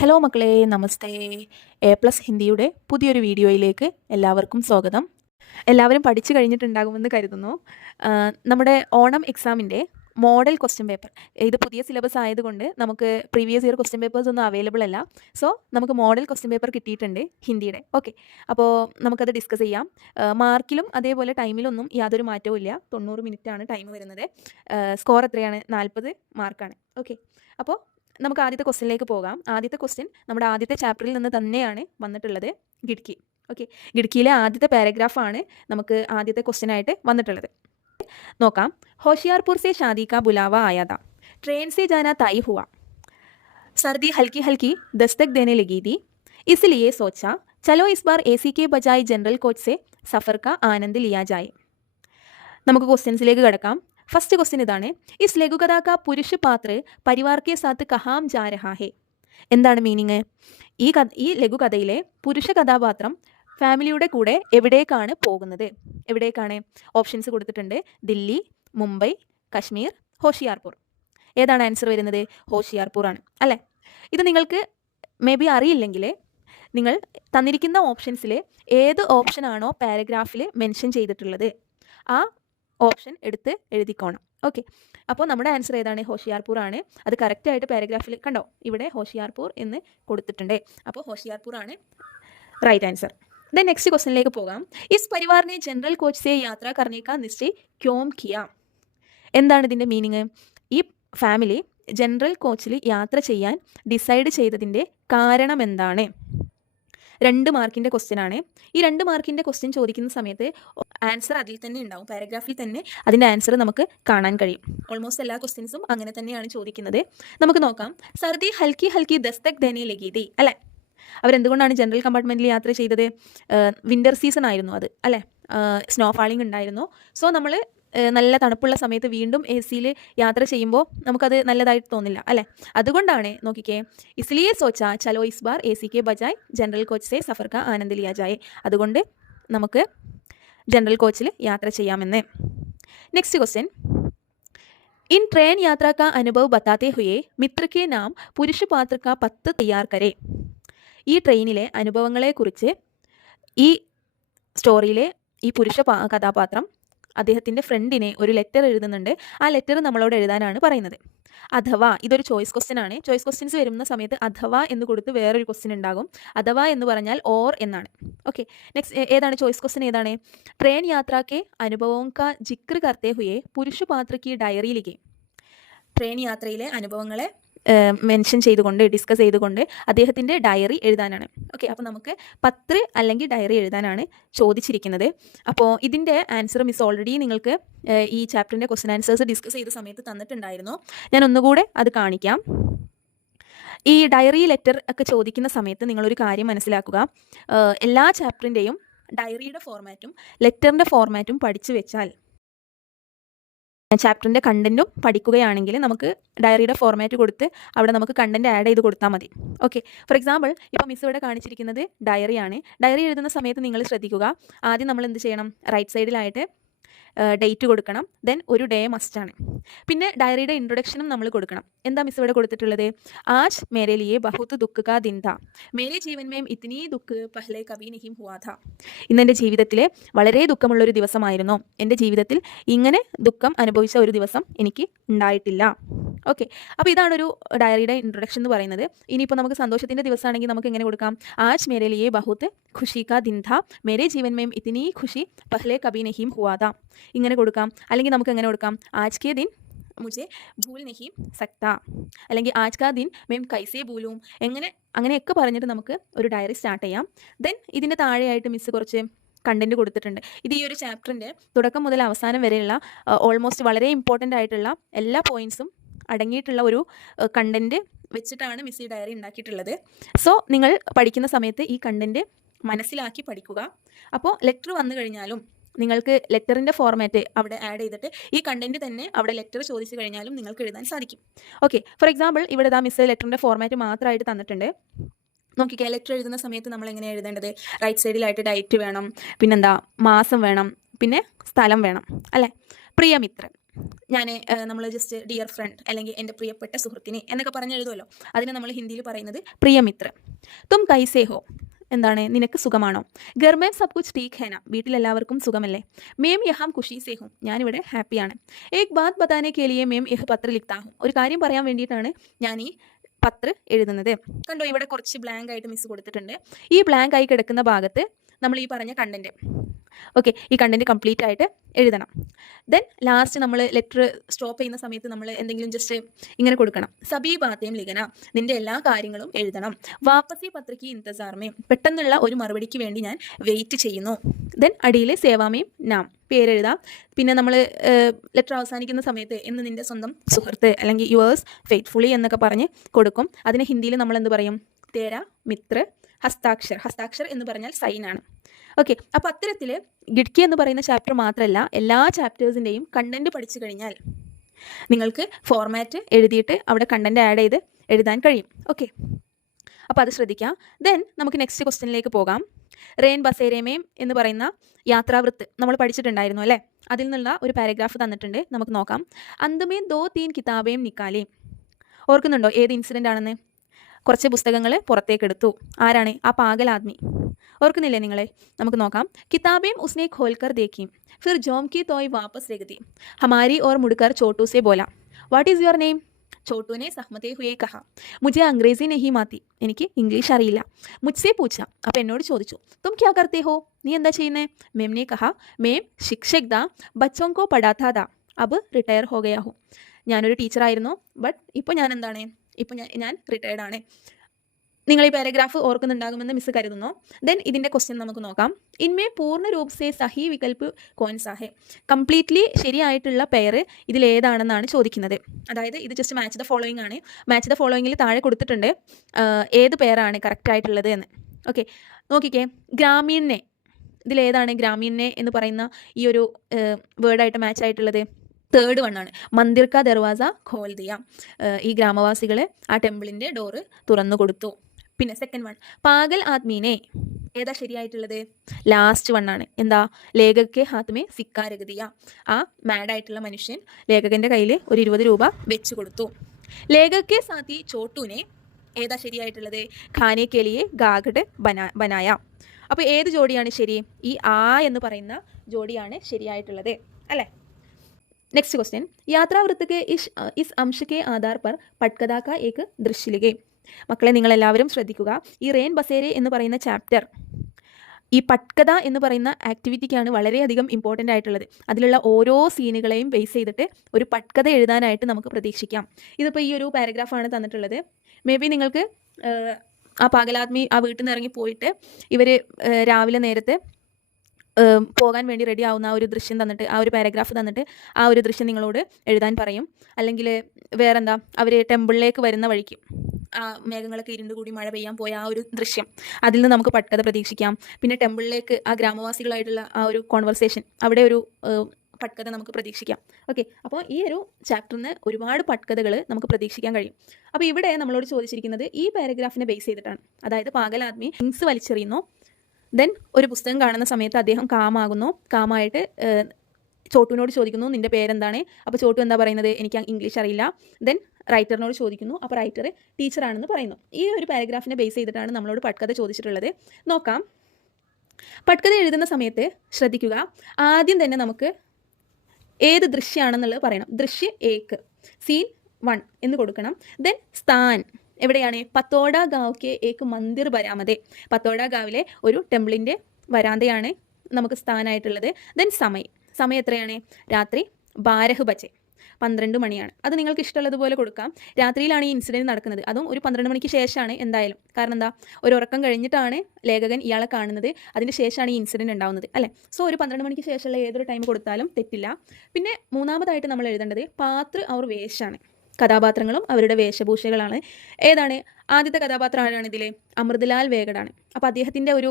Hello മക്കളെ, നമസ്തേ. A plus ഹിന്ദിയുടെ പുതിയൊരു വീഡിയോയിലേക്ക് എല്ലാവർക്കും സ്വാഗതം. എല്ലാവരും പഠിച്ചു കഴിഞ്ഞിട്ടുണ്ടാകുമെന്ന് കരുതുന്നു. നമ്മുടെ ഓണം എക്സാമിൻ്റെ മോഡൽ ക്വസ്റ്റ്യൻ പേപ്പർ, ഇത് പുതിയ സിലബസ് ആയതുകൊണ്ട് നമുക്ക് പ്രീവിയസ് ഇയർ ക്വസ്റ്റ്യൻ പേപ്പേഴ്സ് ഒന്നും അവൈലബിൾ അല്ല. സോ നമുക്ക് മോഡൽ ക്വസ്റ്റ്യൻ പേപ്പർ കിട്ടിയിട്ടുണ്ട് ഹിന്ദിയുടെ. ഓക്കെ, അപ്പോൾ നമുക്കത് ഡിസ്കസ് ചെയ്യാം. മാർക്കിലും അതേപോലെ ടൈമിലൊന്നും യാതൊരു മാറ്റവും ഇല്ല. 90 മിനിറ്റാണ് ടൈം വരുന്നത്. സ്കോർ എത്രയാണ്? 40 മാർക്കാണ്. ഓക്കെ, അപ്പോൾ നമുക്ക് ആദ്യത്തെ ക്വസ്റ്റ്യനിലേക്ക് പോകാം. ആദ്യത്തെ ക്വസ്റ്റ്യൻ നമ്മുടെ ആദ്യത്തെ ചാപ്റ്ററിൽ നിന്ന് തന്നെയാണ് വന്നിട്ടുള്ളത്, ഗിഡ്കി. ഓക്കെ, ഗിഡ്കിയിലെ ആദ്യത്തെ പാരഗ്രാഫാണ് നമുക്ക് ആദ്യത്തെ ക്വസ്റ്റ്യൻ ആയിട്ട് വന്നിട്ടുള്ളത്. നോക്കാം. होशियारपुर से शादी का बुलावा आया था, ट्रेन से जाना तय हुआ, सर्दी हल्की हल्की दस्तक देने लगी थी, इसलिए सोचा चलो इस बार एसी के बजाय जनरल कोच से सफ़र का आनंद लिया जाए. നമുക്ക് ക്വസ്റ്റ്യൻസിലേക്ക് കിടക്കാം. ഫസ്റ്റ് ക്വസ്റ്റ്യൻ ഇതാണ്. ഇസ് ലഘുകഥ കാ പുരുഷ പാത്ര പരിവാർ കെ സാത്ത് കഹാം ജാ രഹാ ഹെ. എന്താണ് മീനിങ്? ഈ ലഘുകഥയിലെ പുരുഷ കഥാപാത്രം ഫാമിലിയുടെ കൂടെ എവിടേക്കാണ് പോകുന്നത്? എവിടേക്കാണ്? ഓപ്ഷൻസ് കൊടുത്തിട്ടുണ്ട്. ദില്ലി, മുംബൈ, കശ്മീർ, ഹോഷിയാർപൂർ. ഏതാണ് ആൻസർ വരുന്നത്? ഹോഷിയാർപൂർ ആണ് അല്ലേ? ഇത് നിങ്ങൾക്ക് മേ ബി അറിയില്ലെങ്കിൽ നിങ്ങൾ തന്നിരിക്കുന്ന ഓപ്ഷൻസിൽ ഏത് ഓപ്ഷനാണോ പാരഗ്രാഫിൽ മെൻഷൻ ചെയ്തിട്ടുള്ളത് ആ ഓപ്ഷൻ എടുത്ത് എഴുതിക്കോണം. ഓക്കെ, അപ്പോൾ നമ്മുടെ ആൻസർ ഏതാണ്? ഹോഷിയാർപൂർ ആണ്. അത് കറക്റ്റായിട്ട് പാരഗ്രാഫിൽ കണ്ടോ, ഇവിടെ ഹോഷിയാർപൂർ എന്ന് കൊടുത്തിട്ടുണ്ട്. അപ്പോൾ ഹോഷിയാർപൂർ ആണ് റൈറ്റ് ആൻസർ. ദെൻ നെക്സ്റ്റ് ക്വസ്റ്റ്യനിലേക്ക് പോകാം. ഇസ് പരിവാറിനെ ജനറൽ കോച്ച് സേ യാത്ര കർനെ കാ നിശ്ചയ് ക്യോം കിയ. എന്താണ് ഇതിൻ്റെ മീനിങ്? ഈ ഫാമിലി ജനറൽ കോച്ചിൽ യാത്ര ചെയ്യാൻ ഡിസൈഡ് ചെയ്തതിൻ്റെ കാരണം എന്താണ്? 2 മാർക്കിൻ്റെ ക്വസ്റ്റ്യൻ ആണ്. ഈ 2 മാർക്കിൻ്റെ ക്വസ്റ്റ്യൻ ചോദിക്കുന്ന സമയത്ത് ആൻസർ അതിൽ തന്നെ ഉണ്ടാവും, പാരഗ്രാഫിൽ തന്നെ അതിൻ്റെ ആൻസർ നമുക്ക് കാണാൻ കഴിയും. ഓൾമോസ്റ്റ് എല്ലാ ക്വസ്റ്റ്യൻസും അങ്ങനെ തന്നെയാണ് ചോദിക്കുന്നത്. നമുക്ക് നോക്കാം. സർദി ഹൽക്കി ഹൽക്കി ദസ്തക് ദേനെ ലഗി തി അല്ലേ? അവരെന്തുകൊണ്ടാണ് ജനറൽ കമ്പാർട്ട്മെൻറ്റിൽ യാത്ര ചെയ്തത്? വിൻ്റർ സീസൺ ആയിരുന്നു അത് അല്ലേ? സ്നോ ഫാളിംഗ് ഉണ്ടായിരുന്നു. സോ നമ്മൾ നല്ല തണുപ്പുള്ള സമയത്ത് വീണ്ടും എ സിയിൽ യാത്ര ചെയ്യുമ്പോൾ നമുക്കത് നല്ലതായിട്ട് തോന്നില്ല അല്ലേ? അതുകൊണ്ടാണ് നോക്കിക്കേ, ഇസ്ലിയെ സോച്ചാ ചലോ ഇസ് ബാർ എ സി കെ ബജായ് ജനറൽ കോച്ച് സേ സഫർ കാ ആനന്ദ് ലിയാ ജായേ. അതുകൊണ്ട് നമുക്ക് ജനറൽ കോച്ചിൽ യാത്ര ചെയ്യാമെന്ന്. Next question. इन ट्रेन यात्रा का अनुभव बताते हुए मित्र के नाम पुरुष पात्र का पत्र तैयार करें. ഈ ട്രെയിനിലെ അനുഭവങ്ങളെക്കുറിച്ച് ഈ സ്റ്റോറിയിലെ ഈ പുരുഷ കഥാപാത്രം അദ്ദേഹത്തിൻ്റെ ഫ്രണ്ടിനെ ഒരു ലെറ്റർ എഴുതുന്നുണ്ട്. ആ ലെറ്റർ നമ്മളോട് എഴുതാനാണ് പറയുന്നത്. അഥവാ ഇതൊരു ചോയ്സ് ക്വസ്റ്റ്യൻ ആണ്. ചോയ്സ് ക്വസ്റ്റ്യൻസ് വരുന്ന സമയത്ത് അഥവാ എന്ന് കൊടുത്ത് വേറൊരു ക്വസ്റ്റ്യൻ ഉണ്ടാകും. അഥവാ എന്ന് പറഞ്ഞാൽ ഓർ എന്നാണ്. ഓക്കെ, നെക്സ്റ്റ് ഏതാണ് ചോയ്സ് ക്വസ്റ്റ്യൻ? ഏതാണ്? ട്രെയിൻ യാത്രാക്കെ അനുഭവം കാ ജിക്ർ കർത്തേ ഹുയെ പുരുഷ പാത്ര की डायरी लिखे. ട്രെയിൻ യാത്രയിലെ അനുഭവങ്ങളെ മെൻഷൻ ചെയ്തുകൊണ്ട് ഡിസ്കസ് ചെയ്തുകൊണ്ട് അദ്ദേഹത്തിൻ്റെ ഡയറി എഴുതാനാണ്. ഓക്കെ, അപ്പോൾ നമുക്ക് പത്ര അല്ലെങ്കിൽ ഡയറി എഴുതാനാണ് ചോദിച്ചിരിക്കുന്നത്. അപ്പോൾ ഇതിൻ്റെ ആൻസർ മിസ് ഓൾറെഡി നിങ്ങൾക്ക് ഈ ചാപ്റ്ററിൻ്റെ ക്വസ്റ്റ്യൻ ആൻസേഴ്സ് ഡിസ്കസ് ചെയ്ത സമയത്ത് തന്നിട്ടുണ്ടായിരുന്നു. ഞാൻ ഒന്നുകൂടെ അത് കാണിക്കാം. ഈ ഡയറി ലെറ്റർ ഒക്കെ ചോദിക്കുന്ന സമയത്ത് നിങ്ങളൊരു കാര്യം മനസ്സിലാക്കുക. എല്ലാ ചാപ്റ്ററിൻ്റെയും ഡയറിയുടെ ഫോർമാറ്റും ലെറ്ററിൻ്റെ ഫോർമാറ്റും പഠിച്ചു വെച്ചാൽ ചാപ്റ്ററിൻ്റെ കണ്ടൻറ്റും പഠിക്കുകയാണെങ്കിൽ നമുക്ക് ഡയറിയുടെ ഫോർമാറ്റ് കൊടുത്ത് അവിടെ നമുക്ക് കണ്ടൻറ്റ് ആഡ് ചെയ്ത് കൊടുത്താൽ മതി. ഓക്കെ, ഫോർ എക്സാമ്പിൾ ഇപ്പോൾ മിസ് ഇവിടെ കാണിച്ചിരിക്കുന്നത് ഡയറിയാണ്. ഡയറി എഴുതുന്ന സമയത്ത് നിങ്ങൾ ശ്രദ്ധിക്കുക, ആദ്യം നമ്മൾ എന്ത് ചെയ്യണം? റൈറ്റ് സൈഡിലായിട്ട് ഡേറ്റ് കൊടുക്കണം. ദെൻ ഒരു ഡേ മസ്റ്റാണ്. പിന്നെ ഡയറിയുടെ ഇൻട്രൊഡക്ഷനും നമ്മൾ കൊടുക്കണം. എന്താ മിസ് ഇവിടെ കൊടുത്തിട്ടുള്ളത്? ആജ് മേരെ ലിയേ ബഹുത് ദുഃഖ് കാ ദിൻ താ, മേരെ ജീവൻ മേം ഇത്നി ദുഃഖ് പഹ്ലെ കഭി നഹീം ഹുവാ താ. ഇന്നെൻ്റെ ജീവിതത്തിലെ വളരെ ദുഃഖമുള്ളൊരു ദിവസമായിരുന്നു. എൻ്റെ ജീവിതത്തിൽ ഇങ്ങനെ ദുഃഖം അനുഭവിച്ച ഒരു ദിവസം എനിക്ക് ഉണ്ടായിട്ടില്ല. ഓക്കെ, അപ്പോൾ ഇതാണൊരു ഡയറിയുടെ ഇൻട്രൊഡക്ഷൻ എന്ന് പറയുന്നത്. ഇനിയിപ്പോൾ നമുക്ക് സന്തോഷത്തിൻ്റെ ദിവസമാണെങ്കിൽ നമുക്ക് എങ്ങനെ കൊടുക്കാം? ആജ് മേരെ ലിയേ ബഹുത് ഖുഷി കാ ദിൻ താ, മേരെ ജീവൻ മേം ഇത്നി ഖുഷി പഹ്ലെ കഭി നഹീം ഹുവാ താ. ഇങ്ങനെ കൊടുക്കാം. അല്ലെങ്കിൽ നമുക്ക് എങ്ങനെ കൊടുക്കാം? ആജ് കെ ദിൻ മുझे ഭൂൽ നഹീ സക്താ, അല്ലെങ്കിൽ ആജ് കാ ദിൻ മേം കൈസേ ഭൂലും. അങ്ങനെയൊക്കെ പറഞ്ഞിട്ട് നമുക്ക് ഒരു ഡയറി സ്റ്റാർട്ട് ചെയ്യാം. ദെൻ ഇതിൻ്റെ താഴെയായിട്ട് മിസ് കുറച്ച് കണ്ടൻറ്റ് കൊടുത്തിട്ടുണ്ട്. ഇത് ഈ ഒരു ചാപ്റ്ററിൻ്റെ തുടക്കം മുതൽ അവസാനം വരെയുള്ള ഓൾമോസ്റ്റ് വളരെ ഇമ്പോർട്ടൻ്റ് ആയിട്ടുള്ള എല്ലാ പോയിൻറ്റ്സും അടങ്ങിയിട്ടുള്ള ഒരു കണ്ടൻറ്റ് വെച്ചിട്ടാണ് മിസ് ഈ ഡയറി ഉണ്ടാക്കിയിട്ടുള്ളത്. സോ നിങ്ങൾ പഠിക്കുന്ന സമയത്ത് ഈ കണ്ടൻറ്റ് മനസ്സിലാക്കി പഠിക്കുക. അപ്പോൾ ലെറ്റർ വന്നു കഴിഞ്ഞാലും നിങ്ങൾക്ക് ലെറ്ററിൻ്റെ ഫോർമാറ്റ് അവിടെ ആഡ് ചെയ്തിട്ട് ഈ കണ്ടൻറ്റ് തന്നെ അവിടെ ലെറ്റർ ചോദിച്ചു കഴിഞ്ഞാലും നിങ്ങൾക്ക് എഴുതാൻ സാധിക്കും. ഓക്കെ, ഫോർ എക്സാമ്പിൾ ഇവിടെ ദാ മിസ് ലെറ്ററിൻ്റെ ഫോർമാറ്റ് മാത്രമായിട്ട് തന്നിട്ടുണ്ട്. നോക്കിക്കുക, ലെറ്റർ എഴുതുന്ന സമയത്ത് നമ്മൾ എങ്ങനെ എഴുതേണ്ടത്? റൈറ്റ് സൈഡിലായിട്ട് ഡേറ്റ് വേണം, പിന്നെന്താ മാസം വേണം, പിന്നെ സ്ഥലം വേണം അല്ലേ? പ്രിയമിത്രൻ. നമ്മൾ ജസ്റ്റ് ഡിയർ ഫ്രണ്ട് അല്ലെങ്കിൽ എൻ്റെ പ്രിയപ്പെട്ട സുഹൃത്തിനെ എന്നൊക്കെ പറഞ്ഞ് എഴുതുമല്ലോ, അതിന് നമ്മൾ ഹിന്ദിയിൽ പറയുന്നത് പ്രിയമിത്ര. തും കൈസേ ഹോ, എന്താണ് നിനക്ക് സുഖമാണോ? ഗർമേം സബ് കുച്ച് ടീക്ക് ഹേന, വീട്ടിലെല്ലാവർക്കും സുഖമല്ലേ? മേം യഹാം ഖുഷി സേ ഹും, ഞാനിവിടെ ഹാപ്പിയാണ്. ഏക് ബാത് ബതാനെ കെ ലിയെ മേം യഹ് പത്ര ലിഖ്താ ഹും, ഒരു കാര്യം പറയാൻ വേണ്ടിയിട്ടാണ് ഞാൻ ഈ പത്ര എഴുതുന്നത്. കണ്ടോ, ഇവിടെ കുറച്ച് ബ്ലാങ്ക് ആയിട്ട് മിസ് കൊടുത്തിട്ടുണ്ട്. ഈ ബ്ലാങ്ക് ആയി കിടക്കുന്ന ഭാഗത്ത് നമ്മൾ ഈ പറഞ്ഞ കണ്ടന്റ്, ഓക്കെ, ഈ കണ്ടന്റ് കംപ്ലീറ്റ് ആയിട്ട് എഴുതണം. ദെൻ ലാസ്റ്റ് നമ്മൾ ലെറ്റർ സ്റ്റോപ്പ് ചെയ്യുന്ന സമയത്ത് നമ്മൾ എന്തെങ്കിലും ജസ്റ്റ് ഇങ്ങനെ കൊടുക്കണം, സബീ ബാത്തേം ലിഖന, നിന്റെ എല്ലാ കാര്യങ്ങളും എഴുതണം. വാപ്പസി പത്രയ്ക്ക് ഇന്തസാർമേം, പെട്ടെന്നുള്ള ഒരു മറുപടിക്ക് വേണ്ടി ഞാൻ വെയിറ്റ് ചെയ്യുന്നു. ദെൻ അടിയിൽ സേവാമേം നാം, പേരെഴുതാം. പിന്നെ നമ്മൾ ലെറ്റർ അവസാനിക്കുന്ന സമയത്ത് എന്ന് നിന്റെ സ്വന്തം സുഹൃത്ത് അല്ലെങ്കിൽ യുവേഴ്സ് ഫെയ്ത്ത്ഫുള്ളി എന്നൊക്കെ പറഞ്ഞ് കൊടുക്കും. അതിന് ഹിന്ദിയിൽ നമ്മൾ എന്ത് പറയും? തേര മിത്ര ഹസ്താക്ഷർ. ഹസ്താക്ഷർ എന്ന് പറഞ്ഞാൽ സൈനാണ്. ഓക്കെ, അപ്പോൾ അത്തരത്തിൽ ഗിഡ്കി എന്ന് പറയുന്ന ചാപ്റ്റർ മാത്രമല്ല, എല്ലാ ചാപ്റ്റേഴ്സിൻ്റെയും കണ്ടന്റ് പഠിച്ചു കഴിഞ്ഞാൽ നിങ്ങൾക്ക് ഫോർമാറ്റ് എഴുതിയിട്ട് അവിടെ കണ്ടന്റ് ആഡ് ചെയ്ത് എഴുതാൻ കഴിയും. ഓക്കെ, അപ്പോൾ അത് ശ്രദ്ധിക്കാം. ദെൻ നമുക്ക് നെക്സ്റ്റ് ക്വസ്റ്റ്യനിലേക്ക് പോകാം. റെയിൻ ബസേരേമേം എന്ന് പറയുന്ന യാത്രാവൃത്ത് നമ്മൾ പഠിച്ചിട്ടുണ്ടായിരുന്നു അല്ലേ? അതിൽ നിന്നുള്ള ഒരു പാരഗ്രാഫ് തന്നിട്ടുണ്ട്, നമുക്ക് നോക്കാം. അന്തമേ ദോ തീൻ കിതാബേം നിക്കാലേം, ഓർക്കുന്നുണ്ടോ ഏത് ഇൻസിഡൻ്റ് ആണെന്ന്? കുറച്ച് പുസ്തകങ്ങൾ പുറത്തേക്ക് എടുത്തു. ആരാണ്? ആ പാഗൽ ആദ്മി. ഓർക്കുന്നില്ലേ നിങ്ങളെ? നമുക്ക് നോക്കാം. കിതാബേം ഉസ്നെ ഖോൽക്കർ ദേഖീം, ഫിർ ജോം കി തോയ് വാപ്പസ് രഖ് ദി, ഹമാരി ഓർ മുड़कर छोटू से बोला, വാട്ട് ഈസ് യുവർ നെയിം? ചോട്ടുവിനെ സഹമതേ ഹുയേ കഹ, മുझे അംഗ്രേസി നഹീ മാത്തി, എനിക്ക് ഇംഗ്ലീഷ് അറിയില്ല. മുझसे പൂച്ച, അപ്പോൾ എന്നോട് ചോദിച്ചു, തും ക്യാ കർത്തേ ഹോ, നീ എന്താ ചെയ്യുന്നേ? മേംനെ കഹ, മേം ശിക്ഷക് ദാ, ബച്ചോं को पढ़ाता था, अब റിട്ടയർ ഹോ ഗയാ ഹൂം, ഞാനൊരു ടീച്ചറായിരുന്നു, ബട്ട് ഇപ്പോൾ ഞാൻ എന്താണ്? ഇപ്പോൾ ഞാൻ റിട്ടയർഡ് ആണ്. നിങ്ങൾ ഈ പാരഗ്രാഫ് ഓർക്കുന്നുണ്ടാകുമെന്ന് മിസ് കരുതുന്നു. ദെൻ ഇതിൻ്റെ ക്വസ്റ്റ്യൻ നമുക്ക് നോക്കാം. ഇൻമേ പൂർണ്ണ രൂപ സേ സഹി വികൽപ്പ് കോൻസാ ഹെ, കംപ്ലീറ്റ്ലി ശരിയായിട്ടുള്ള പെയർ ഇതിലേതാണെന്നാണ് ചോദിക്കുന്നത്. അതായത് ഇത് ജസ്റ്റ് മാച്ച് ദ ഫോളോയിങ് ആണ്. മാച്ച് ദ ഫോളോയിങ്ങിൽ താഴെ കൊടുത്തിട്ടുണ്ട് ഏത് പെയറാണ് കറക്റ്റ് ആയിട്ടുള്ളത് എന്ന്. ഓക്കെ, നോക്കിക്കേ, ഗ്രാമീണനെ, ഇതിലേതാണ് ഗ്രാമീണനെ എന്ന് പറയുന്ന ഈ ഒരു വേർഡായിട്ട് മാച്ച് ആയിട്ടുള്ളത്? തേർഡ് വൺ ആണ്. മന്ദിർ കാ ദർവാസ ഖോൽ ദിയ, ഈ ഗ്രാമവാസികൾ ആ ടെമ്പിളിൻ്റെ ഡോറ് തുറന്നു കൊടുത്തു. പിന്നെ സെക്കൻഡ് വൺ, പാഗൽ ആദ്മീനെ, ഏതാ ശരിയായിട്ടുള്ളത്? ലാസ്റ്റ് വൺ ആണ്. എന്താ? ലേഖക് ഹാത്മേ സിക്ക രഖ് ദിയ, ആ മാഡായിട്ടുള്ള മനുഷ്യൻ ലേഖകൻ്റെ കയ്യിൽ ഒരു 20 രൂപ വെച്ച് കൊടുത്തു. ലേഖക് സാത്തി ചോട്ടുവിനെ, ഏതാ ശരിയായിട്ടുള്ളത്? ഖാനെ കെ ലിയെ ഗാഗഡ് ബനായ. അപ്പോൾ ഏത് ജോഡിയാണ് ശരി? ഈ ആ എന്ന് പറയുന്ന ജോഡിയാണ് ശരിയായിട്ടുള്ളത് അല്ലേ? नेक्स्ट क्वेश्चन, यात्रावृत्त के इस अंश के आधार पर पटकथा का एक दृश्य लिखे. മക്കളെ നിങ്ങളെല്ലാവരും ശ്രദ്ധിക്കുക. ഈ റെയിൻ ബസേരെ എന്ന് പറയുന്ന ചാപ്റ്റർ ഈ പട്കഥ എന്ന് പറയുന്ന ആക്ടിവിറ്റിക്കാണ് വളരെയധികം ഇമ്പോർട്ടൻ്റ് ആയിട്ടുള്ളത്. അതിലുള്ള ഓരോ സീനുകളെയും ബേസ് ചെയ്തിട്ട് ഒരു പട്കഥ എഴുതാനായിട്ട് നമുക്ക് പ്രതീക്ഷിക്കാം. ഇതിപ്പോൾ ഈ ഒരു പാരഗ്രാഫാണ് തന്നിട്ടുള്ളത്. മേ ബി നിങ്ങൾക്ക് ആ പാഗലാദ്മി ആ വീട്ടിൽ നിന്ന് ഇറങ്ങി പോയിട്ട് ഇവർ രാവിലെ നേരത്തെ പോകാൻ വേണ്ടി റെഡി ആവുന്ന ആ ഒരു ദൃശ്യം തന്നിട്ട്, ആ ഒരു പാരഗ്രാഫ് തന്നിട്ട് ആ ഒരു ദൃശ്യം നിങ്ങളോട് എഴുതാൻ പറയും. അല്ലെങ്കിൽ വേറെന്താ, അവർ ടെമ്പിളിലേക്ക് വരുന്ന വഴിക്ക് ആ മേഘങ്ങളൊക്കെ ഇരുണ്ട് കൂടി മഴ പെയ്യാൻ പോയ ആ ഒരു ദൃശ്യം, അതിൽ നിന്ന് നമുക്ക് പട്കഥ പ്രതീക്ഷിക്കാം. പിന്നെ ടെമ്പിളിലേക്ക് ആ ഗ്രാമവാസികളായിട്ടുള്ള ആ ഒരു കോൺവെർസേഷൻ, അവിടെ ഒരു പട്കഥ നമുക്ക് പ്രതീക്ഷിക്കാം. ഓക്കെ, അപ്പോൾ ഈ ഒരു ചാപ്റ്ററിന് ഒരുപാട് പട്കഥകൾ നമുക്ക് പ്രതീക്ഷിക്കാൻ കഴിയും. അപ്പോൾ ഇവിടെ നമ്മളോട് ചോദിച്ചിരിക്കുന്നത് ഈ പാരഗ്രാഫിനെ ബേസ് ചെയ്തിട്ടാണ്. അതായത് പാഗൽ ആദ്മി ഹിങ്സ് വലിച്ചെറിയുന്നു. ദെൻ ഒരു പുസ്തകം കാണുന്ന സമയത്ത് അദ്ദേഹം കാമാകുന്നു. കാമായിട്ട് ചോട്ടുവിനോട് ചോദിക്കുന്നു, നിൻ്റെ പേരെന്താണ്? അപ്പോൾ ചോട്ടു എന്താ പറയുന്നത്? എനിക്ക് ഇംഗ്ലീഷ് അറിയില്ല. ദെൻ റൈറ്ററിനോട് ചോദിക്കുന്നു, അപ്പോൾ റൈറ്റർ ടീച്ചറാണെന്ന് പറയുന്നു. ഈ ഒരു പാരഗ്രാഫിനെ ബേസ് ചെയ്തിട്ടാണ് നമ്മളോട് പട്കഥ ചോദിച്ചിട്ടുള്ളത്. നോക്കാം. പട്കഥ എഴുതുന്ന സമയത്ത് ശ്രദ്ധിക്കുക, ആദ്യം തന്നെ നമുക്ക് ഏത് ദൃശ്യമാണെന്നുള്ളത് പറയണം. ദൃശ്യ ഏക്ക്, സീൻ 1 എന്ന് കൊടുക്കണം. ദെൻ സ്ഥാൻ എവിടെയാണ്? പത്തോഡ ഗാവ് കെ ഏക്ക് മന്ദിർ ബരാമതെ, പത്തോഡ ഗാവിലെ ഒരു ടെമ്പിളിൻ്റെ വരാന്തയാണ് നമുക്ക് സ്ഥാനായിട്ടുള്ളത്. ദെൻ സമയം എത്രയാണ്? രാത്രി 12 ബജെ, 12 മണിയാണ്. അത് നിങ്ങൾക്ക് ഇഷ്ടമുള്ളതുപോലെ കൊടുക്കാം. രാത്രിയിലാണ് ഈ ഇൻസിഡൻറ്റ് നടക്കുന്നത്, അതും ഒരു 12 മണിക്ക് ശേഷമാണ് എന്തായാലും. കാരണം എന്താ, ഒരു ഉറക്കം കഴിഞ്ഞിട്ടാണ് ലേഖകൻ ഇയാളെ കാണുന്നത്, അതിന് ശേഷമാണ് ഈ ഇൻസിഡൻറ്റ് ഉണ്ടാകുന്നത് അല്ലേ? സോ ഒരു 12 മണിക്ക് ശേഷമുള്ള ഏതൊരു ടൈം കൊടുത്താലും തെറ്റില്ല. പിന്നെ മൂന്നാമതായിട്ട് നമ്മൾ എഴുതേണ്ടത് പാത്ര അവർ വേഷമാണ്. കഥാപാത്രങ്ങളും അവരുടെ വേഷഭൂഷകളാണ്. ഏതാണ് ആദ്യത്തെ കഥാപാത്രം? ആരാണ് ഇതിൽ? അമൃതലാൽ വേഗഡാണ്. അപ്പോൾ അദ്ദേഹത്തിൻ്റെ ഒരു